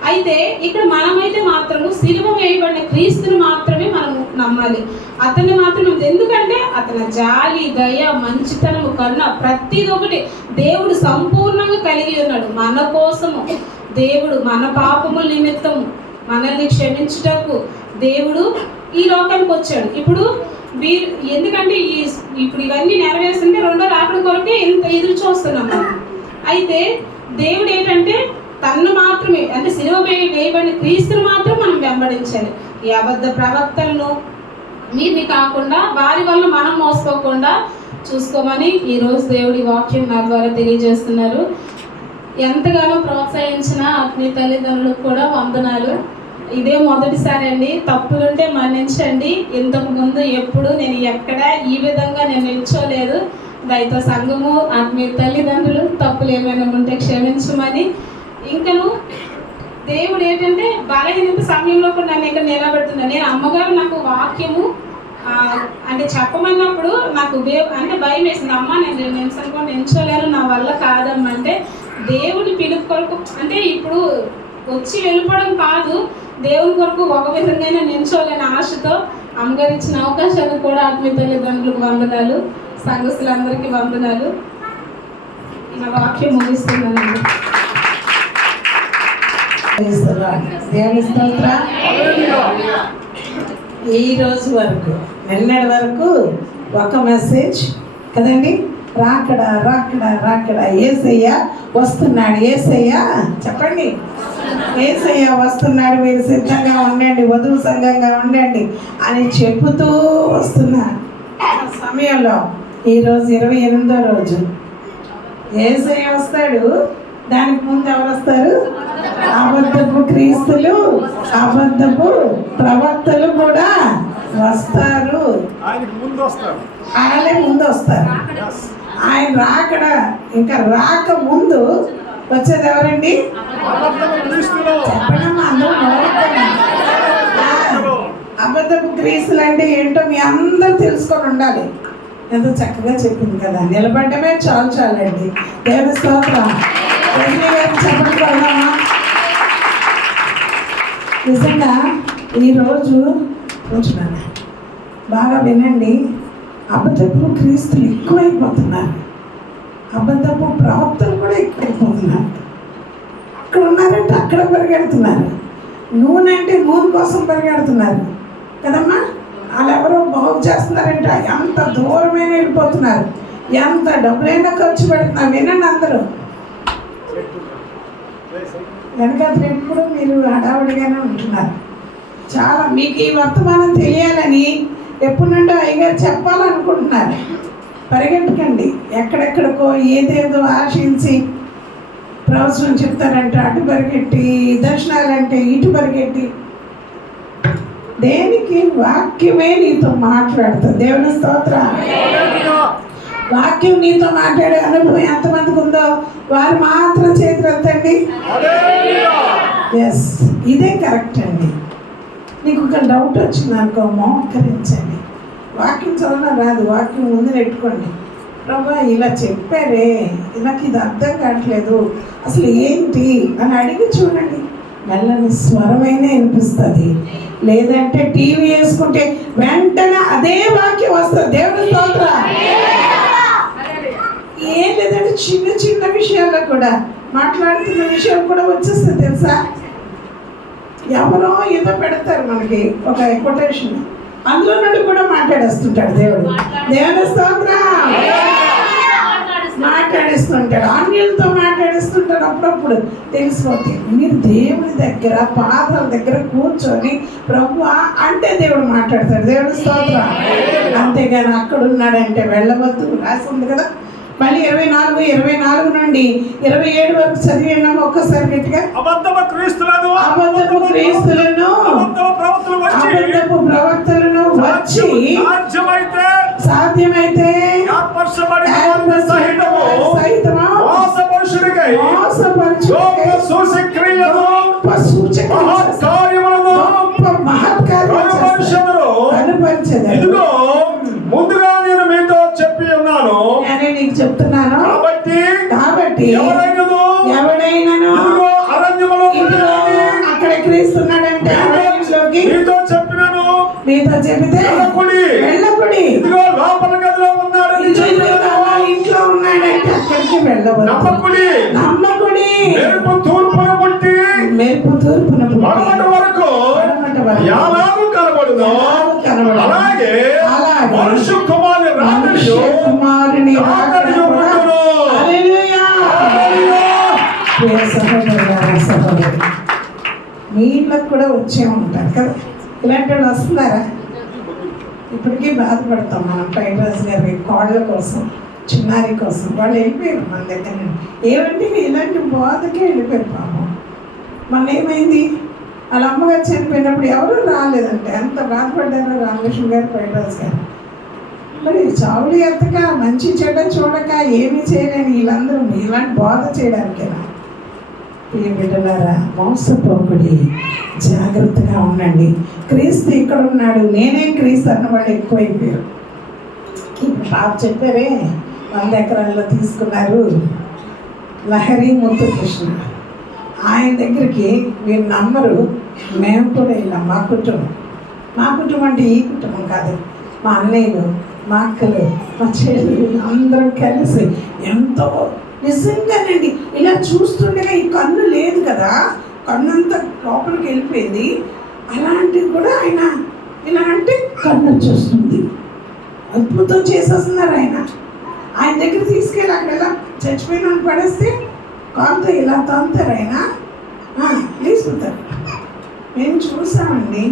అయితే ఇక్కడ మనమైతే మాత్రము సిలువ వేయబడిన క్రీస్తుని మాత్రమే మనం నమ్మాలి, అతన్ని మాత్రమే. ఎందుకంటే అతని జాలి, దయ, మంచితనము, కరుణ ప్రతిదీ ఒకటి దేవుడు సంపూర్ణంగా కలిగి ఉన్నాడు. మన కోసము దేవుడు మన పాపముల నిమిత్తము మనల్ని క్షమించుటకు దేవుడు ఈ లోకానికి వచ్చాడు. ఇప్పుడు ఎందుకంటే ఇప్పుడు ఇవన్నీ నెరవేరుస్తుంటే రెండో రాకడ కొరకే ఇంత ఎదురు చూస్తున్నాం మనం. అయితే దేవుడు ఏంటంటే తన్ను మాత్రమే, అంటే సిలువ వేయబడిన క్రీస్తుని మాత్రం మనం వెంబడించాలి. ఈ అబద్ధ ప్రవక్తలను మీది కాకుండా వారి వల్ల మనం మోసపోకుండా చూసుకోమని ఈరోజు దేవుడి వాక్యం నా ద్వారా తెలియజేస్తున్నారు. ఎంతగానో ప్రోత్సహించిన ఆత్మీయ తల్లిదండ్రులకు కూడా వందనాలు. ఇదే మొదటిసారి అండి, తప్పులుంటే మన్నించండి. ఇంతకు ముందు ఎప్పుడు నేను ఎక్కడ ఈ విధంగా నేను నిల్చోలేదు. దయతో సంఘము, ఆత్మీయ తల్లిదండ్రులు తప్పులు ఏమైనా ఉంటే క్షమించమని. ఇంకను దేవుడు ఏంటంటే బలహీనత సమయంలో కూడా నన్ను ఇక్కడ నిలబెడుతున్నాను. నేను అమ్మగారు నాకు వాక్యము అంటే చెప్పమన్నప్పుడు నాకు అంటే భయం వేసింది. అమ్మ నేను 2 నిమిషాలు కూడా నిల్చోలేను, నా వల్ల కాదమ్మంటే దేవుడి పిలుపు కొరకు, అంటే ఇప్పుడు వచ్చి వెళ్ళిపోవడం కాదు, దేవుని కొరకు ఒక విధంగా నిల్చోలేని ఆశతో అమ్మగారు ఇచ్చిన అవకాశాన్ని కూడా ఆత్మీయ తల్లిదండ్రులకు వందనాలు, సంఘస్థులందరికీ వందనాలు. నా వాక్యం ముగిస్తున్నానండి. దేవుని స్తోత్రం. ఈ రోజు వరకు, నిన్నటి వరకు ఒక మెసేజ్ కదండి, రాకడా రాకడా రాకడా, యేసయ్య వస్తున్నాడు, యేసయ్య చెప్పండి, యేసయ్య వస్తున్నాడు, మీరు సిద్ధంగా ఉండండి, వధువు సంఘంగా ఉండండి అని చెబుతూ వస్తున్నా సమయంలో ఈరోజు 28వ రోజు యేసయ్య వస్తాడు. దానికి ముందు ఎవరు వస్తారు? అబద్ధపు క్రీస్తులు, అబద్ధపు ప్రవక్తలు కూడా వస్తారు. ఆయనే ముందు వస్తారు. ఆయన రాకడ ఇంకా రాక ముందు వచ్చేది ఎవరండి? చెప్పండమ్మా అందరూ. అబద్ధపు క్రీస్తులు అంటే ఏంటో మీ అందరూ తెలుసుకొని ఉండాలి. ఎంతో చక్కగా చెప్పింది కదా, నిలబడ్డమే చాలండి. దేవుని స్తోత్రం. చెప్పండి. నిజంగా ఈరోజు కూర్చున్నాను, బాగా వినండి. అబద్ధపు క్రీస్తులు ఎక్కువైపోతున్నారు, అబద్ధపు ప్రవక్తలు కూడా ఎక్కువైపోతున్నారు. అక్కడ ఉన్నారంటే అక్కడ పరిగెడుతున్నారు, నూనె అంటే నూనె కోసం పరిగెడుతున్నారు కదమ్మా. వాళ్ళు ఎవరో బాగు చేస్తున్నారంటే ఎంత దూరమైన వెళ్ళిపోతున్నారు, ఎంత డబ్బులైనా ఖర్చు పెడుతున్నారు. వినండి అందరూ, వెనకాల ఎప్పుడు మీరు హడావుడిగానే ఉంటున్నారు. చాలా మీకు ఈ వర్తమానం తెలియాలని ఎప్పటి నుండో అయ్యగారు చెప్పాలనుకుంటున్నారు. పరిగెట్టకండి, ఎక్కడెక్కడికో ఏదేదో ఆశించి ప్రవచనం చెప్తారంటే అటు పరిగెట్టి, దర్శనాలంటే ఇటు పరిగెట్టి, దేనికి? వాక్యమే నీతో మాట్లాడుతుంది. దేవుని స్తోత్రం. వాక్యం నీతో మాట్లాడే అనుభవం ఎంతమందికి ఉందో వారు మాత్రం చేతులు ఎత్తండి. ఎస్, ఇదే కరెక్ట్ అండి. నీకు ఒక డౌట్ వచ్చింది అనుకో, మోకరించండి. వాక్యం చదవడం రాదు, వాక్యం ముందు నెట్టుకోండి. ప్రభా ఇలా చెప్పారే, నాకు ఇది అర్థం కావట్లేదు, అసలు ఏంటి అని అడిగి చూడండి. మెల్లని స్వరమైనా వినిపిస్తుంది. లేదంటే టీవీ వేసుకుంటే వెంటనే అదే వాక్యం వస్తుంది. దేవుడి స్తోత్రం. ఏం లేదంటే చిన్న చిన్న విషయాల్లో కూడా మాట్లాడుతున్న విషయాలు కూడా వచ్చేస్తుంది తెలుసా. ఎవరో ఏదో పెడతారు మనకి ఒక కొటేషన్, అందులో నుండి కూడా మాట్లాడేస్తుంటాడు దేవుడు. దేవుని స్తోత్రం. మాట్లాడేస్తుంటాడు, అన్యులతో మాట్లాడేస్తుంటాడు. అప్పుడప్పుడు తెలిసిపోతే మీరు దేవుని దగ్గర పాదాల దగ్గర కూర్చొని ప్రభువా అంటే దేవుడు మాట్లాడతాడు. దేవుడి స్తోత్రం. అంతేగాని అక్కడ ఉన్నాడంటే వెళ్ళవద్దు రాసి ఉంది కదా. మళ్ళీ 24 నుండి 27 వరకు చదివినాము. ఒక్కసారి గట్టిగా. అబద్ధపు క్రీస్తులను అబద్ధపు ప్రవక్తలను వచ్చి సాధ్యమైతే సహితము మోసపరుచుటకై ముందుగా నేను మీతో చెప్పి ఉన్నాను, నేనే నీకు చెప్తున్నాను. కాబట్టి ఎవడైనాను అక్కడ క్రీస్తున్నాడంటే అరణ్యంలోకి మీతో చెప్పినాను, నీతో చెబితే వెళ్ళకుడి. లోపల గదిలో ఉన్నాడు, ఇంట్లో ఉన్నాడంటే అక్కడికి వెళ్ళవద్దు. నమ్మకుడి. మెరుపు తూర్పున పుట్టి వరకు యాలాగు కనబడును, అలాగే మనుష్య కుమారుని రాకడయు ఉండును. హల్లెలూయా. ప్రియ సహోదరులారా, సహోదరి, మీ ఇళ్ళకు కూడా వచ్చే ఉంటారు కదా. ఇలాంటి వాళ్ళు వస్తున్నారా? ఇప్పటికీ బాధపడతాం మనం. పైరాజు గారి కోళ్ళ కోసం, చిన్నారి కోసం వాళ్ళు వెళ్ళిపోయారు మన దగ్గర నుండి. ఏమంటే ఇలాంటి బాధకే వెళ్ళిపోయారు పాపం. మన ఏమైంది, వాళ్ళ అమ్మగారు చనిపోయినప్పుడు ఎవరు రాలేదంటే ఎంత బాధపడ్డారో రామకృష్ణ గారు, పైరాజు గారు. మరి చావులు ఎత్తక మంచి చెడ్డ చూడక ఏమీ చేయలేని వీళ్ళందరూ ఇలాంటి బాధ చేయడానికేనా? ఈ బిడ్డలారా, మోసపోకుడి, జాగ్రత్తగా ఉండండి. క్రీస్తు ఇక్కడ ఉన్నాడు, నేనే క్రీస్తు అన్న వాళ్ళు ఎక్కువైపోయారు. ఇప్పుడు పాప చెప్పారే 100 ఎకరాల్లో తీసుకున్నారు లహరి ముత్తుకృష్ణ. ఆయన దగ్గరికి మీరు నమ్మరు, మేము కూడా వెళ్ళాం. మా కుటుంబం అంటే ఈ కుటుంబం కాదు, మా అన్నయ్యలు, మా అక్కలు, మా చెల్లెలు అందరం కలిసి ఎంతో నిజంగానండి. ఇలా చూస్తుండగా ఈ కన్ను లేదు కదా, కన్నంతా లోపలికి వెళ్ళిపోయింది. అలాంటివి కూడా ఆయన ఇలా అంటే కన్ను చూస్తుంది. అద్భుతం చేసేస్తున్నారు ఆయన. ఆయన దగ్గర తీసుకెళ్ళి అక్కడ ఎలా చచ్చిపోయిన పడేస్తే కాలుతో ఇలా తంతారు ఆయన, తీసుకుంటారు. మేము చూసామండి.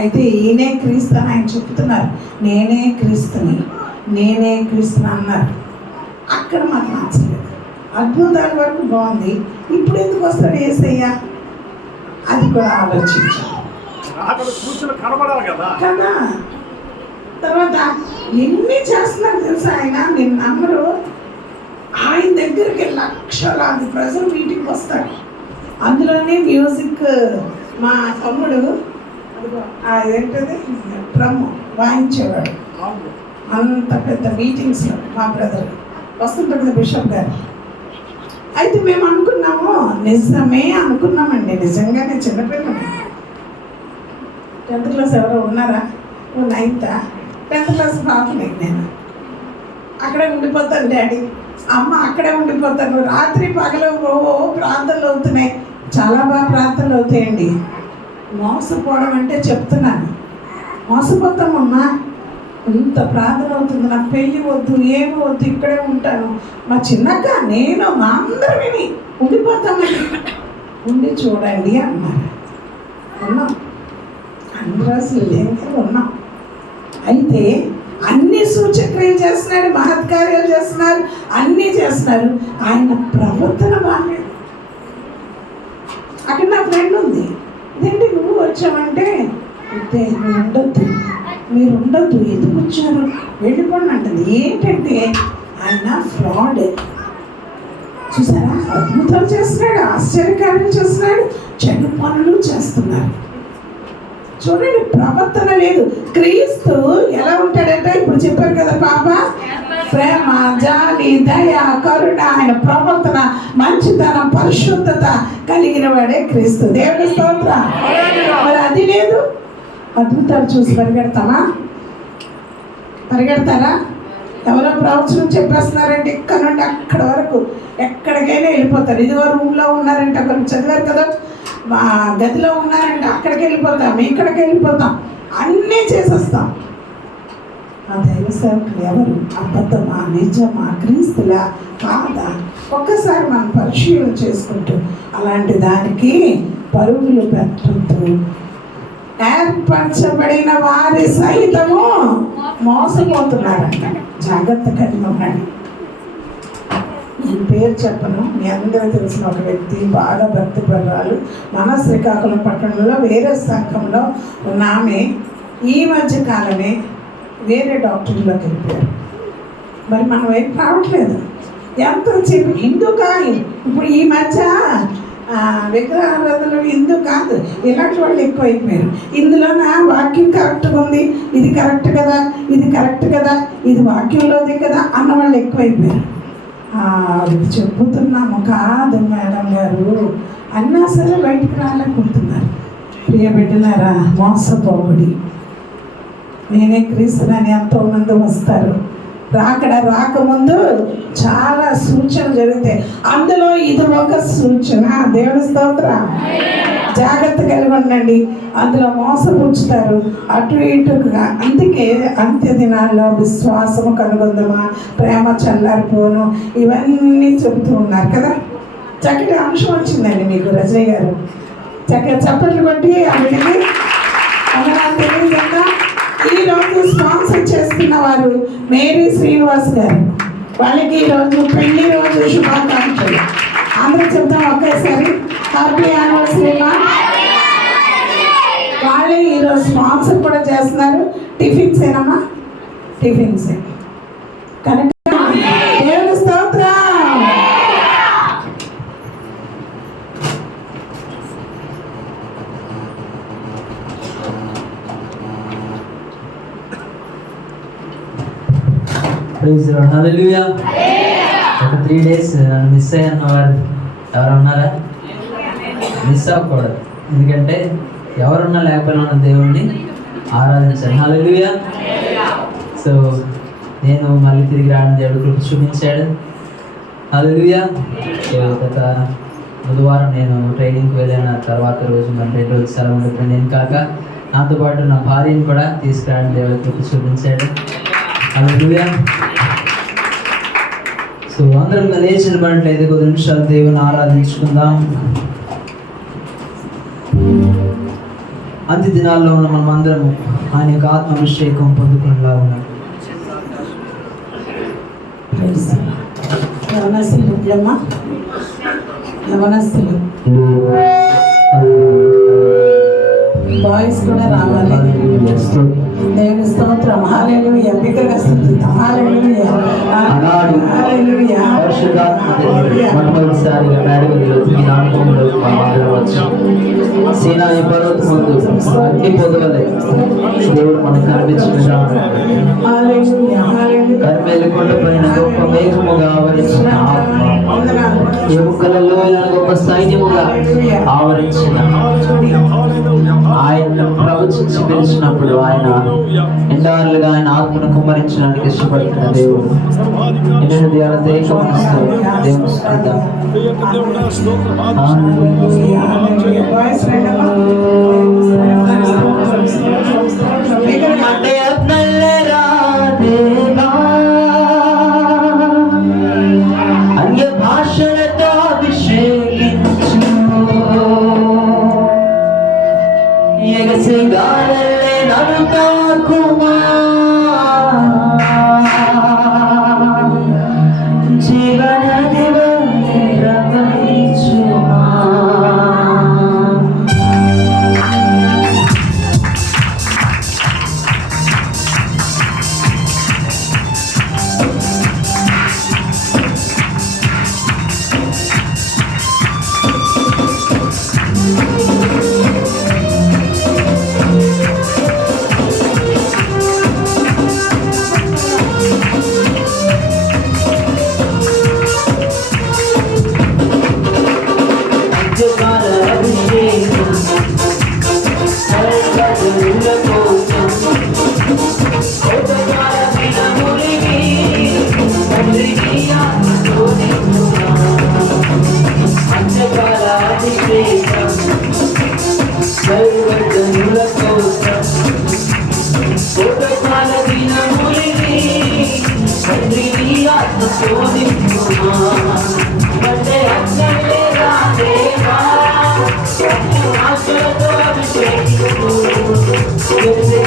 అయితే ఈయనే క్రీస్తు అని ఆయన చెప్తున్నారు. నేనే క్రీస్తుని అన్నారు. అక్కడ మాకు నచ్చలేదు. అద్భుతాల వరకు బాగుంది, ఇప్పుడు ఎందుకు వస్తాడు యేసయ్య? అది కూడా ఆలోచించాం కదా. తర్వాత ఎన్ని చేస్తున్నారు తెలుసా ఆయన, నేను నమ్మరు. ఆయన దగ్గరికి లక్షలాది ప్రజలు మీటింగ్కి వస్తారు. అందులోనే మ్యూజిక్ మా తమ్ముడు అదేంటది డ్రమ్ వాయించేవాడు. అంత పెద్ద మీటింగ్స్లో మా బ్రదర్ వస్తుంటుంది బిషప్ గారు. అయితే మేము అనుకున్నాము, నిజమే అనుకున్నామండి. నిజంగానే చిన్నపిల్లలు. 10th క్లాస్ ఎవరో ఉన్నారా? 9th 10th క్లాస్ పాపని నేను. అక్కడే ఉండిపోతాను డాడీ, అమ్మ అక్కడే ఉండిపోతాను. రాత్రి పగలు ప్రార్థనలు అవుతున్నాయి, చాలా బాగా ప్రార్థనలు అవుతాయండి. మోసపోవడం అంటే చెప్తున్నాను, మోసపోతామమ్మా. ఇంత ప్రార్థన అవుతుంది, నాకు పెళ్ళి వద్దు, ఏమి వద్దు, ఇక్కడే ఉంటాను. మా చిన్నక్క నేను మా అందరూ విని ఉండిపోతామని. ఉండి చూడండి అన్నారు. ఉన్నాం, అన్ని రోజులు లేక ఉన్నాం. అయితే అన్ని సూచక్రియలు చేస్తున్నాడు, మహత్కార్యాలు చేస్తున్నారు, అన్నీ చేస్తున్నారు. ఆయన ప్రవర్తన బాగాలేదు. అక్కడ నా ఫ్రెండ్ ఉంది, ఇదేంటి నువ్వు వచ్చావంటే నువ్వు ఉండొద్దు, మీరు ఉండొద్దు, ఎందుకు వచ్చారు, వెళ్ళిపోండి అంటుంది. ఏంటంటే ఆయన ఫ్రాడ్. చూసారా, అద్భుతాలు చేస్తున్నాడు, ఆశ్చర్యకార్యాలు చేస్తున్నాడు, చెడు పనులు చేస్తున్నారు. చూడండి, ప్రవర్తన లేదు. క్రీస్తు ఎలా ఉంటాడంటే ఇప్పుడు చెప్పారు కదా పాప, ప్రేమ, జాలి, దయ, కరుణ, ఆయన ప్రవర్తన, మంచితనం, పరిశుద్ధత కలిగిన వాడే క్రీస్తు. దేవుని స్తోత్రం. మరి అది లేదు, అద్భుతాలు చూసి పరిగెడతారా? ఎవరో ప్రవచనం చెప్పేస్తున్నారంటే ఇక్కడ నుండి అక్కడ వరకు ఎక్కడికైనా వెళ్ళిపోతారు. ఇదిగో రూమ్లో ఉన్నారంటే ఒకరు చదివారు కదా, మా గదిలో ఉన్నారంటే అక్కడికి వెళ్ళిపోతాం, ఇక్కడికి వెళ్ళిపోతాం, అన్నీ చేసేస్తాం. ఆ దైవ సేవకులు ఎవరు? అబద్ధమా, నిజమా, క్రీస్తులా కాదా? ఒక్కసారి మనం పరిశీలన చేసుకుంటూ అలాంటి దానికి పరుగులు పెట్టద్దు. ఏర్పరచబడిన వారి సైతము మోసపోతున్నారంట. జాగ్రత్త కలిగి ఉండండి. నేను పేరు చెప్పను, మీ అందరూ తెలిసిన ఒక వ్యక్తి, బాగా భక్తిపరురాలు, మన శ్రీకాకుళం పట్టణంలో వేరే సంఘంలో ఉన్న ఆమె ఈ మధ్య కాలమే వేరే డాక్టర్లోకి వెళ్ళిపోయారు. మరి మనం వైపు రావట్లేదు. ఎంత చెప్పి హిందూ కాదు, ఇప్పుడు ఈ మధ్య విగ్రహారాధనలు హిందూ కాదు, ఇలాంటి వాళ్ళు ఎక్కువైపోయారు. ఇందులోన వాక్యం కరెక్ట్గా ఉంది, ఇది కరెక్ట్ కదా, ఇది కరెక్ట్ కదా, ఇది వాక్యంలోది కదా అన్న వాళ్ళు ఎక్కువైపోయారు. చెప్పుతున్నాము కాదు మేడం గారు అన్నా సరే బయటికి రాలేకుంటున్నారు. ప్రియ బిడ్డలారా, మోసపోబడి నేనే క్రీస్తుని ఎంతోమంది వస్తారు. రాకముందు చాలా సూచనలు జరుగుతాయి, అందులో ఇది ఒక సూచన. దేవుని స్తోత్రం. జాగ్రత్త కలిగి ఉండండి. అందులో మోసపుచ్చుతారు అటు ఇటుగా. అందుకే అంత్య దినాల్లో విశ్వాసము కనుగొందమా, ప్రేమ చల్లారిపోను, ఇవన్నీ చెబుతూ ఉన్నారు కదా. చక్కటి అంశం వచ్చిందండి మీకు రజనీ గారు. చక్కగా చప్పట్లు కొట్టి ఆవిడకి వందనాలు తెలియజేద్దాం. ఈరోజు స్పాన్సర్ చేస్తున్న వారు మేరీ శ్రీనివాస్ గారు. వాళ్ళకి ఈరోజు పెళ్లి రోజు శుభాకాంక్షలు. అందరూ చెప్తాం ఒకేసారి, హ్యాపీ యానివర్సరీ. వాళ్ళే ఈరోజు స్పాన్సర్ కూడా చేస్తున్నారు. టిఫిన్స్ ఏనమ్మా, టిఫిన్స్ కనుక దేవుని స్తోత్రం. హల్లెలూయా. ఒక 3 days నన్ను మిస్ అయ్యన్న వారు ఎవరు ఉన్నారా? మిస్ అవ్వకూడదు, ఎందుకంటే ఎవరున్నా లేకపోయినా ఉన్న దేవుణ్ణి ఆరాధించాలి. హల్లెలూయా. సో నేను మళ్ళీ తిరిగి రావడం దేవుడు కృప చూపించాడు. హల్లెలూయా. సో గత బుధవారం నేను ట్రైనింగ్కి వెళ్ళిన తర్వాత రోజు మన 2 రోజులు సెలవు ఉంటుంది. నేను కాక నాతో పాటు నా భార్యను కూడా తీసుకురావడం దేవుడు కృప చూపించాడు. హల్లెలూయా. సో అందరం లేచి నిలబడినట్లయితే 10 నిమిషాలు దేవుని ఆరాధించుకుందాం. అంత్య దినాల్లో ఉన్న మనం అందరం ఆయన యొక్క ఆత్మాభిషేకం పొందుకునేలా ఉన్నాం. యవనస్తులు బాయ్స్ కూడా రావాలి. దేవుని స్తోత్రం. హల్లెలూయా. బిగ్గరగా స్తుతిద్దాం. హల్లెలూయా. హల్లెలూయా. మొట్టమొదటిసారిగా ఈ నాటకంలో సీనాయి పర్వతం ముందు అగ్ని పొదవలే దేవుడు మనకు కనిపించిన కర్మేలు కొండపైన గొప్ప మేఘముగా ఆవరించిన ఆత్మ, ఎముకలలో గొప్ప సైన్యముగా ఆవరించిన ఆయన ప్రవచించి పిలిచినప్పుడు ఆయన ఎండారులుగా ఆయన ఆత్మను కుమ్మరించడానికి ఇష్టపడుతున్న దేవుడు. ఎన్నో దేవాల దేశమనిస్తూ దేవుని స్తుతిద్దాం. అన్య భాషలతో అభిషేకించు, ఎగసి గాలల్లే నన్ను తాకుమా, జీవనది వల్లే రమణించుమా. సర్వజనుల కోసం కోటకాల దినములివి తండ్రి నీ ఆత్మతో నింపుమా అంటే అక్కడే రాదేవా ఆశలతో అభిషేకించు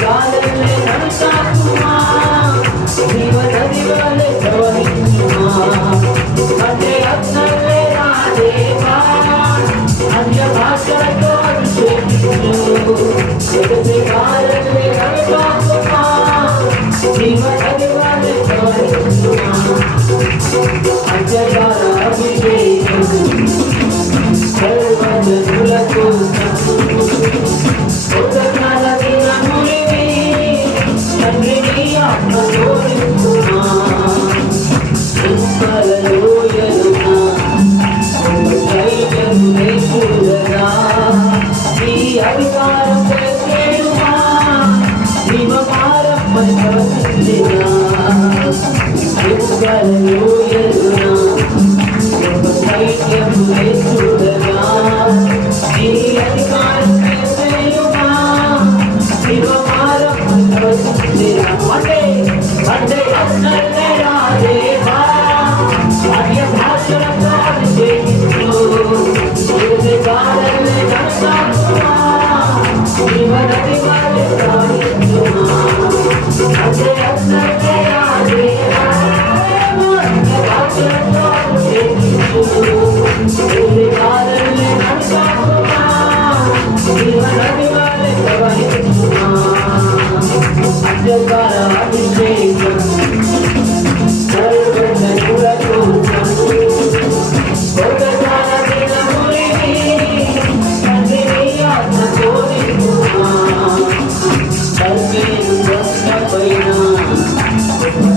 గాలే నడుచాకుమా జీవనది వలె ప్రవహించుమా అంటే అక్కడే రాదేవా అన్య భాషలతో అభిషేకించు గాలే నడుచాకుమా జీవనది వలె ప్రవహించుమా అంత్యకాల అభిషేకం సర్వజనుల కోసం కోటకాల దినములివి తండ్రి నీ ఆత్మతో నింపుమా హింసలలోయలున ధైర్యము లేకులరా నీ అధికారం చేసేడుమా నిమకారం ప్రవచించినా హింసలలోయలున ధైర్యము లేకులరా నీ అధికారం చేసేడుమా నిమకారం ప్రవచించినా అంటే అన్నలే రాదేవా అన్య భాషలతో అభిషేకించు గాలే నడుచాకుమా జీవనది వలె ప్రవహించుమా అంటే అన్నలే రాదేవా అన్య భాషలతో అభిషేకించు గాలే నడుచాకుమా జీవనది వలె ప్రవహించుమా అంత్యకాల అభిషేకం సర్వజనుల కోసం కోటకాల దినములివి తండ్రి నీ ఆత్మతో నింపుమా కల్పేరు కొండపైన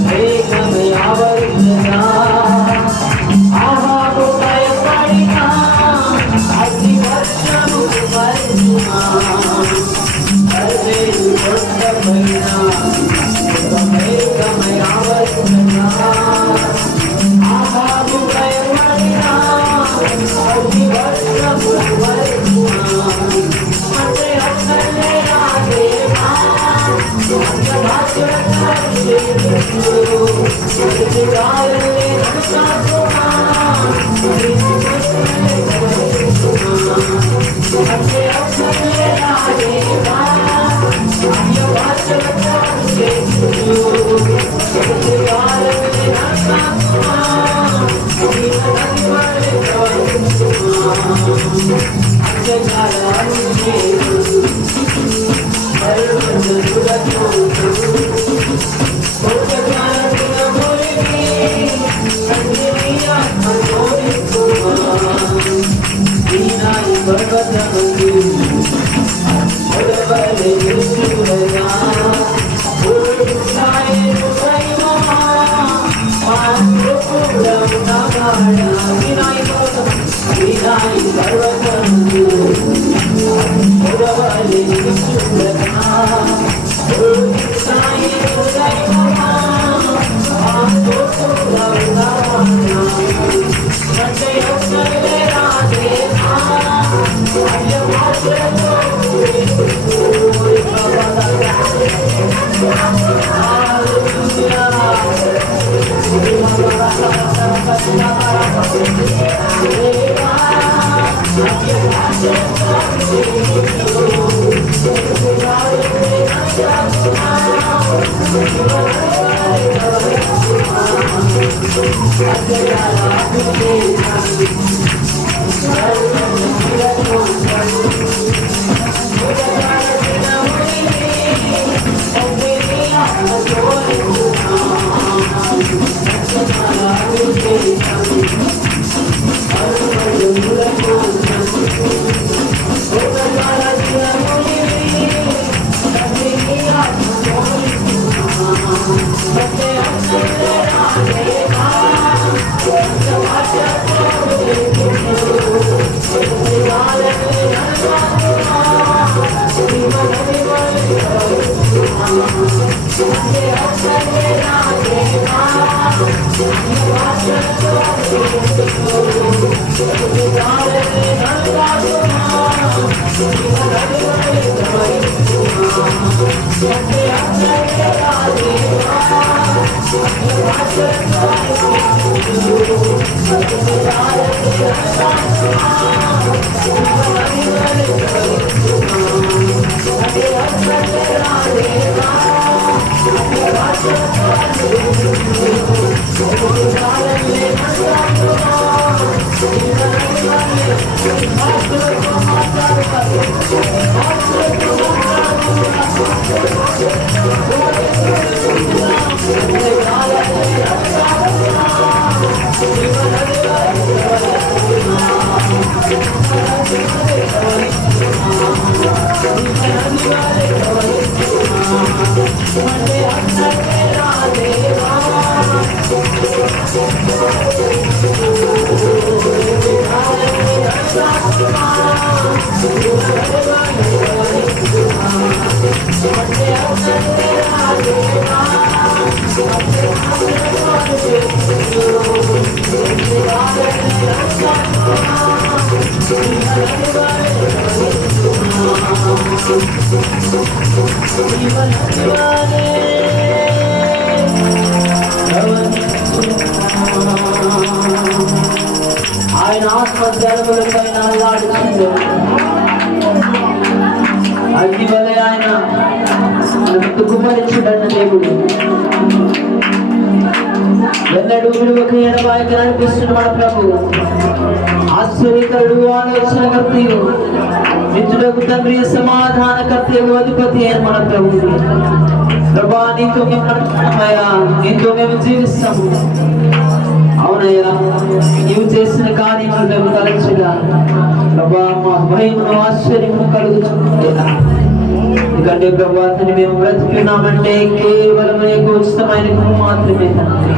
మేఘమై ఆవరించగా ఆహాబు భయపడినా అగ్ని వర్షము కుమరించుమా కల్పేరు కొండపైన మేఘమై ఆవరించగా ఆహాబు భయపడినా అగ్ని వర్షము కుమరించుమా అంటే అక్కడే రాదేవా అన్య భాషలతో అభిషేకించు గాలే నడుచాకుమా అంటే అక్కడే రాదేవా అన్య భాషలతో అభిషేకించు గాలే నడుచాకుమా జీవనది వలె ప్రవహించుమా అంత్యకాల అభిషేకం సర్వజనుల కోసం కోటకాల దినములివి తండ్రి నీ ఆత్మతో నింపుమా సీనాయి పర్వతమందు పొడవలె నిలుచులగా పూర్ణాయను దైవమా మా కృపలో ఉన్నవాడా సీనాయి పర్వతమందు పొడవలె నిలుచులగా పూర్ణాయను దైవమా మా కృపలో ఉన్నవాడా అంటే ఒక్కడే రాదేవా అన్య భాషలతో Thank you. ఆయన ఆత్మ జలములపైన అల్లాడుచుండు. అగ్ని వలె ఆయన కుమ్మరించుడన్న దేవుడు వెన్నడు విలువక ఎడబాయక నడిపిస్తున్న మన ప్రభు ఆశ్చర్యకరుడు, ఆలోచనకర్తయు, నిత్యులకు తండ్రి, సమాధానకర్తయు, అధిపతి అయిన మన ప్రభు. ప్రభా, నీతో మేము నడుస్తున్నామయ్యా, నీతో మేము జీవిస్తాము. అవునయ్యా, నీవు చేసిన కార్యములు మేము తలచుగా ప్రభా మా భయమును, ఆశ్చర్యమును కలుగుతున్నాయ్యా. ఎందుకంటే ప్రభా అతని మేము బ్రతికున్నామంటే కేవలం నీకు ఉచితమైన మాత్రమే తండ్రి.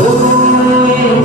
Oh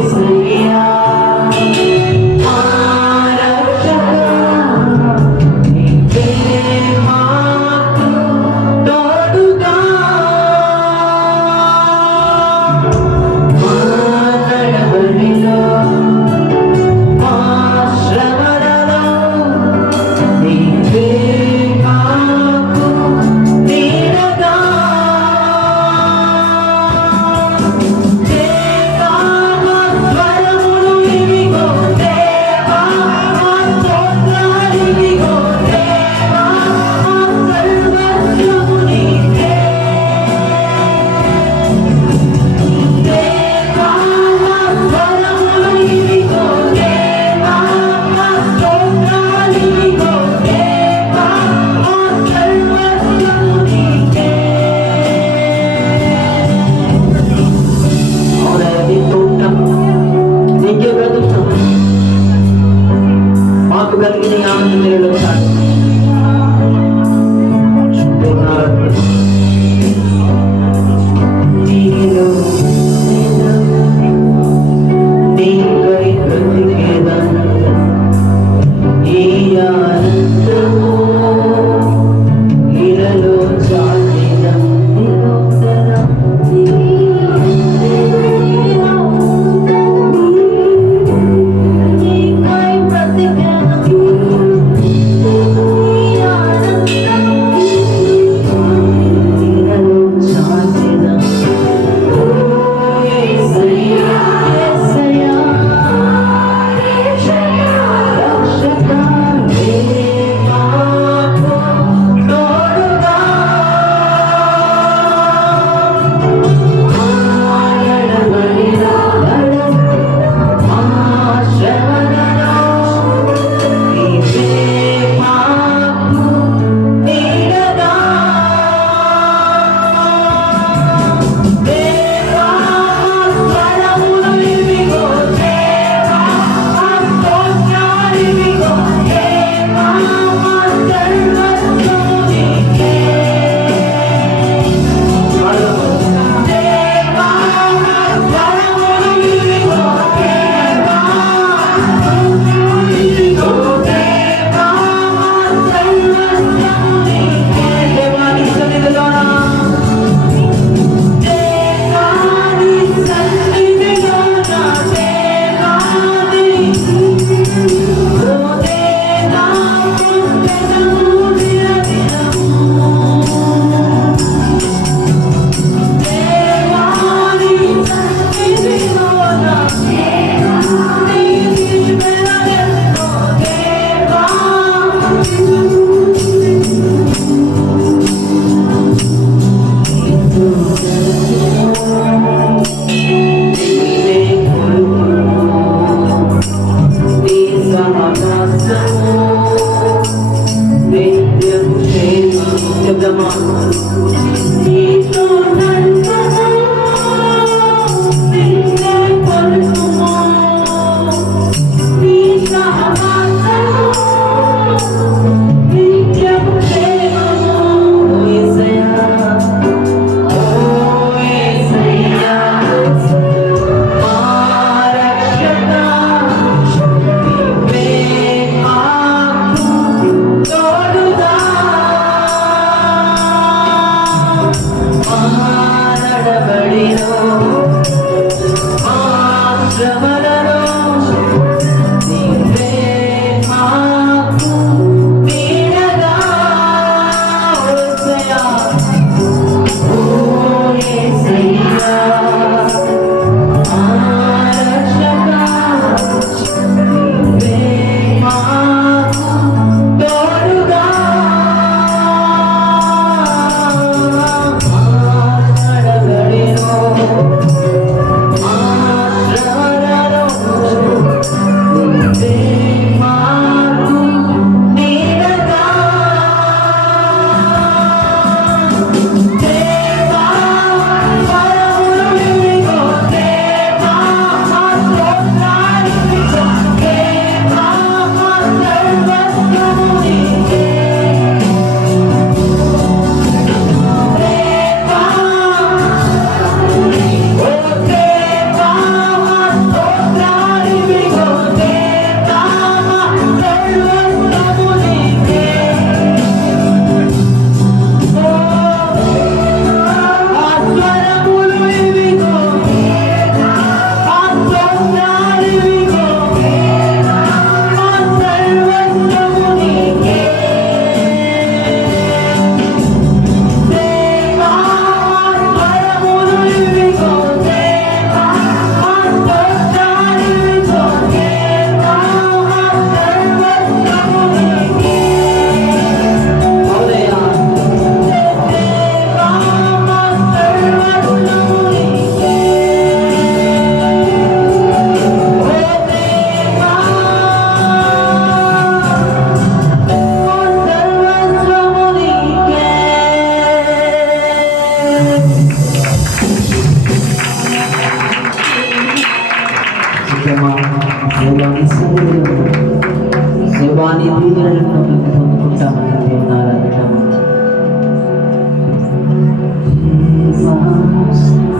దేవాని దీవెనలను మేము పొందుకుంటామని దేవుని ఆరాధించాము.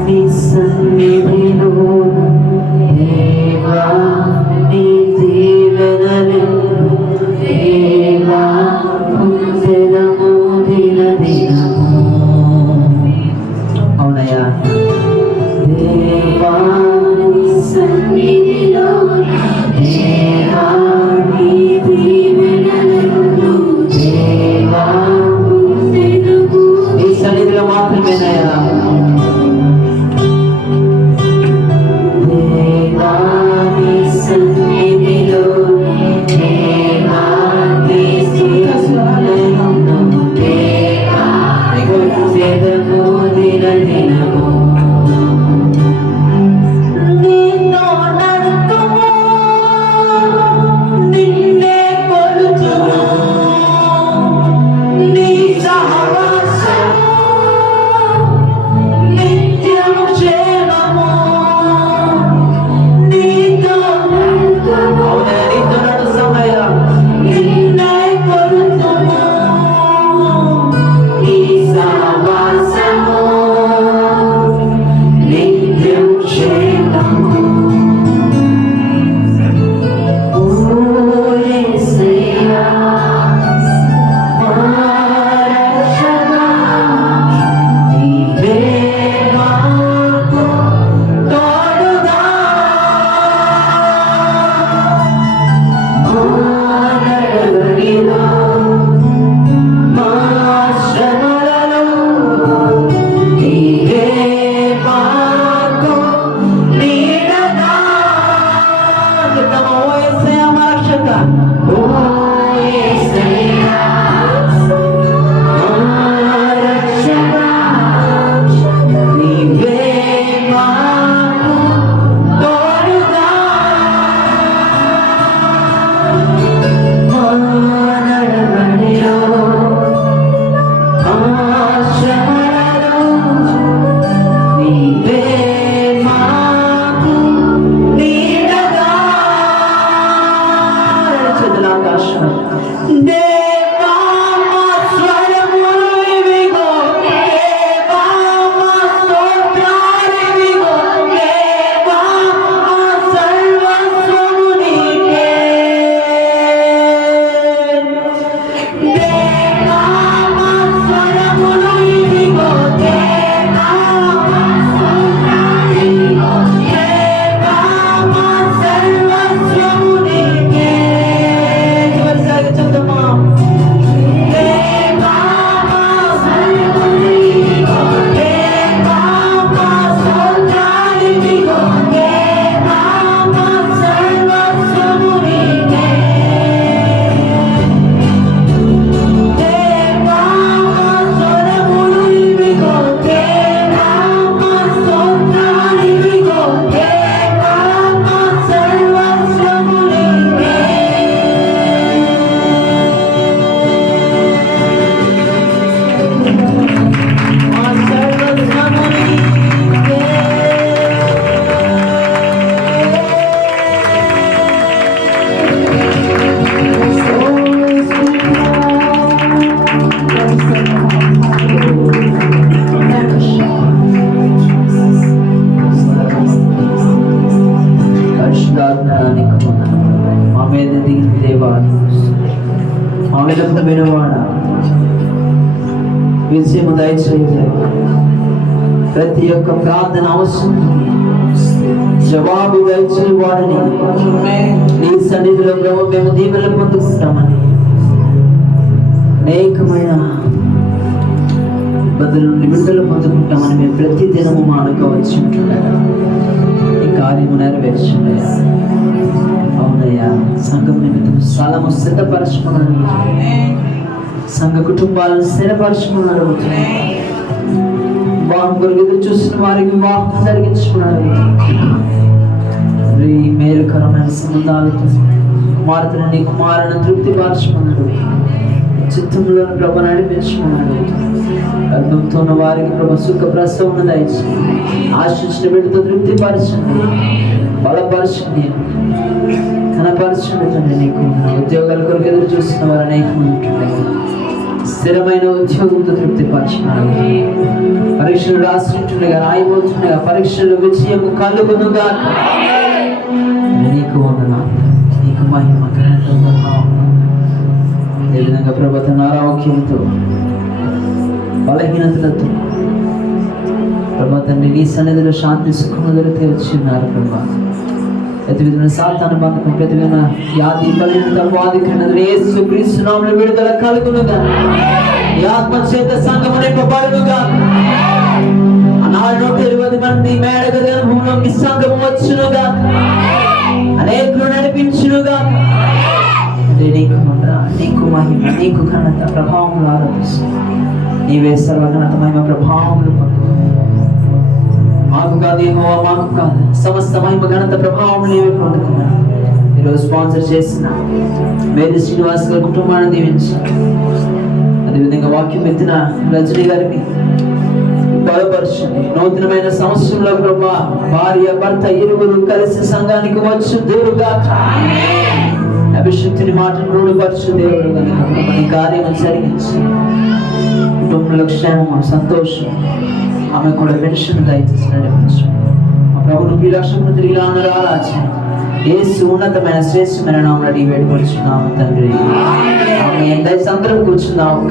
నీ సన్నిధిలో దేవా నీ దీవెనలను దేవా పొందెదము దినదినము. అవునయ్యా. దేవా నీ సన్నిధిలో దేవా నీ దీవెనలను దేవా పొందెదము. నీ సన్నిధిలో మాత్రమేనయ్యా. వినప్పుడు వినవాడా విజయము దయచేయ. ప్రతి ఒక్క ప్రార్థన అవసరం జవాబు దయచేవాడని నీ సన్నిధిలో ప్రభు మేము దీవెనలు పొందుకుంటామని అనేకమైన బదులు విడుదల పొందుకుంటామని మేము ప్రతి దినము మానుకోవచ్చు ఉంటుండగా ఈ కార్యము నెరవేర్చుండయా. అవునయ్యా, సంఘం నిమిత్తం స్థలము సిద్ధపరచుకున్నాను, సంఘ కుటుంబాలను స్థిరపరచుకున్నాడు, వివాహం కొరకు ఎదురు చూస్తున్న వారికి వివాహం జరిగించుకున్నాడు. ఈ మేలుకరమైన సంబంధాలతో కుమార్తెను నీ కుమారుని తృప్తిపరచుకున్నాడు, చిత్తంలో ప్రభు నడిపించుకున్నాడు. గర్భంతో ఉన్న వారికి ప్రభు సుఖ ప్రసవం దయచి ఆశించిన బిడ్డతో తృప్తిపరచండి, బలపరచండి, కనపరచండి తండ్రి. నీకు ఉద్యోగాల కొరకు ఎదురు చూస్తున్న వారు అనేకమంది ఉంటుండగా స్థిరమైన ఉద్యోగంతో తృప్తిపరచున్నాడు. పరీక్షలు రాస్తుండగా రాయిపోతుండగా పరీక్షలు విజయం కలుగునుగా. నీకు వందనాలు, నీకు మహిమ ఏ విధంగా ప్రభుత్వ అనారోగ్యంతో బలహీనతలతో ప్రభుత్వాన్ని నీ సన్నిధిలో శాంతి సుఖములు తీర్చున్నారు ప్రభా. ప్రతి విధమైన సాతాను బంధకం, ప్రతి విధమైన వ్యాధి బలహీనత బాధికైనది యేసు క్రీస్తు నామములో విడుదల కలుగునుగా. ఈ ఆత్మ చేత సంఘము నింపబడునుగా. ఆనాడు 120 మంది మేడగది అనుభవంలోకి సంఘము వచ్చునుగా, అనేకులు నడిపించునుగా. నీకు నీకు మహిమ, నీకు ఘనత ప్రభావములు ఆరోపిస్తుంది. నీవే సర్వఘనత మహిమ ప్రభావములు మాకు కాదు, యెహోవా మాకు కాదు, సమస్త మహిమ ఘనత ప్రభావములు నీవే పొందుకున్నాను. ఈరోజు స్పాన్సర్ చేసిన మేరీ శ్రీనివాస్ గారి కుటుంబాన్ని దీవించు. అదేవిధంగా వాక్యం ఎత్తిన రజనీ గారిని బలపరచండి. నూతనమైన సంవత్సరంలో ప్రభా భార్య భర్త ఇరువురు కలిసి సంఘానికి వచ్చు దేవుడుగా. అభిషక్తిని మాటను రూఢపరచు దేవుడు కనుక నీ కార్యం జరిగించి కుటుంబంలో క్షేమం సంతోషం, ఆమె కూడా పెన్షన్ దయచేసి నడిపించు. మా ప్రభును ప్రియులక్షణను తిరిగి రారాజు యేసు ఉన్నతమైన శ్రేష్టమైన నామములో వేడుకొచ్చున్నాము తండ్రి. ఆమె దయచేసి అందరం కూర్చున్నాము.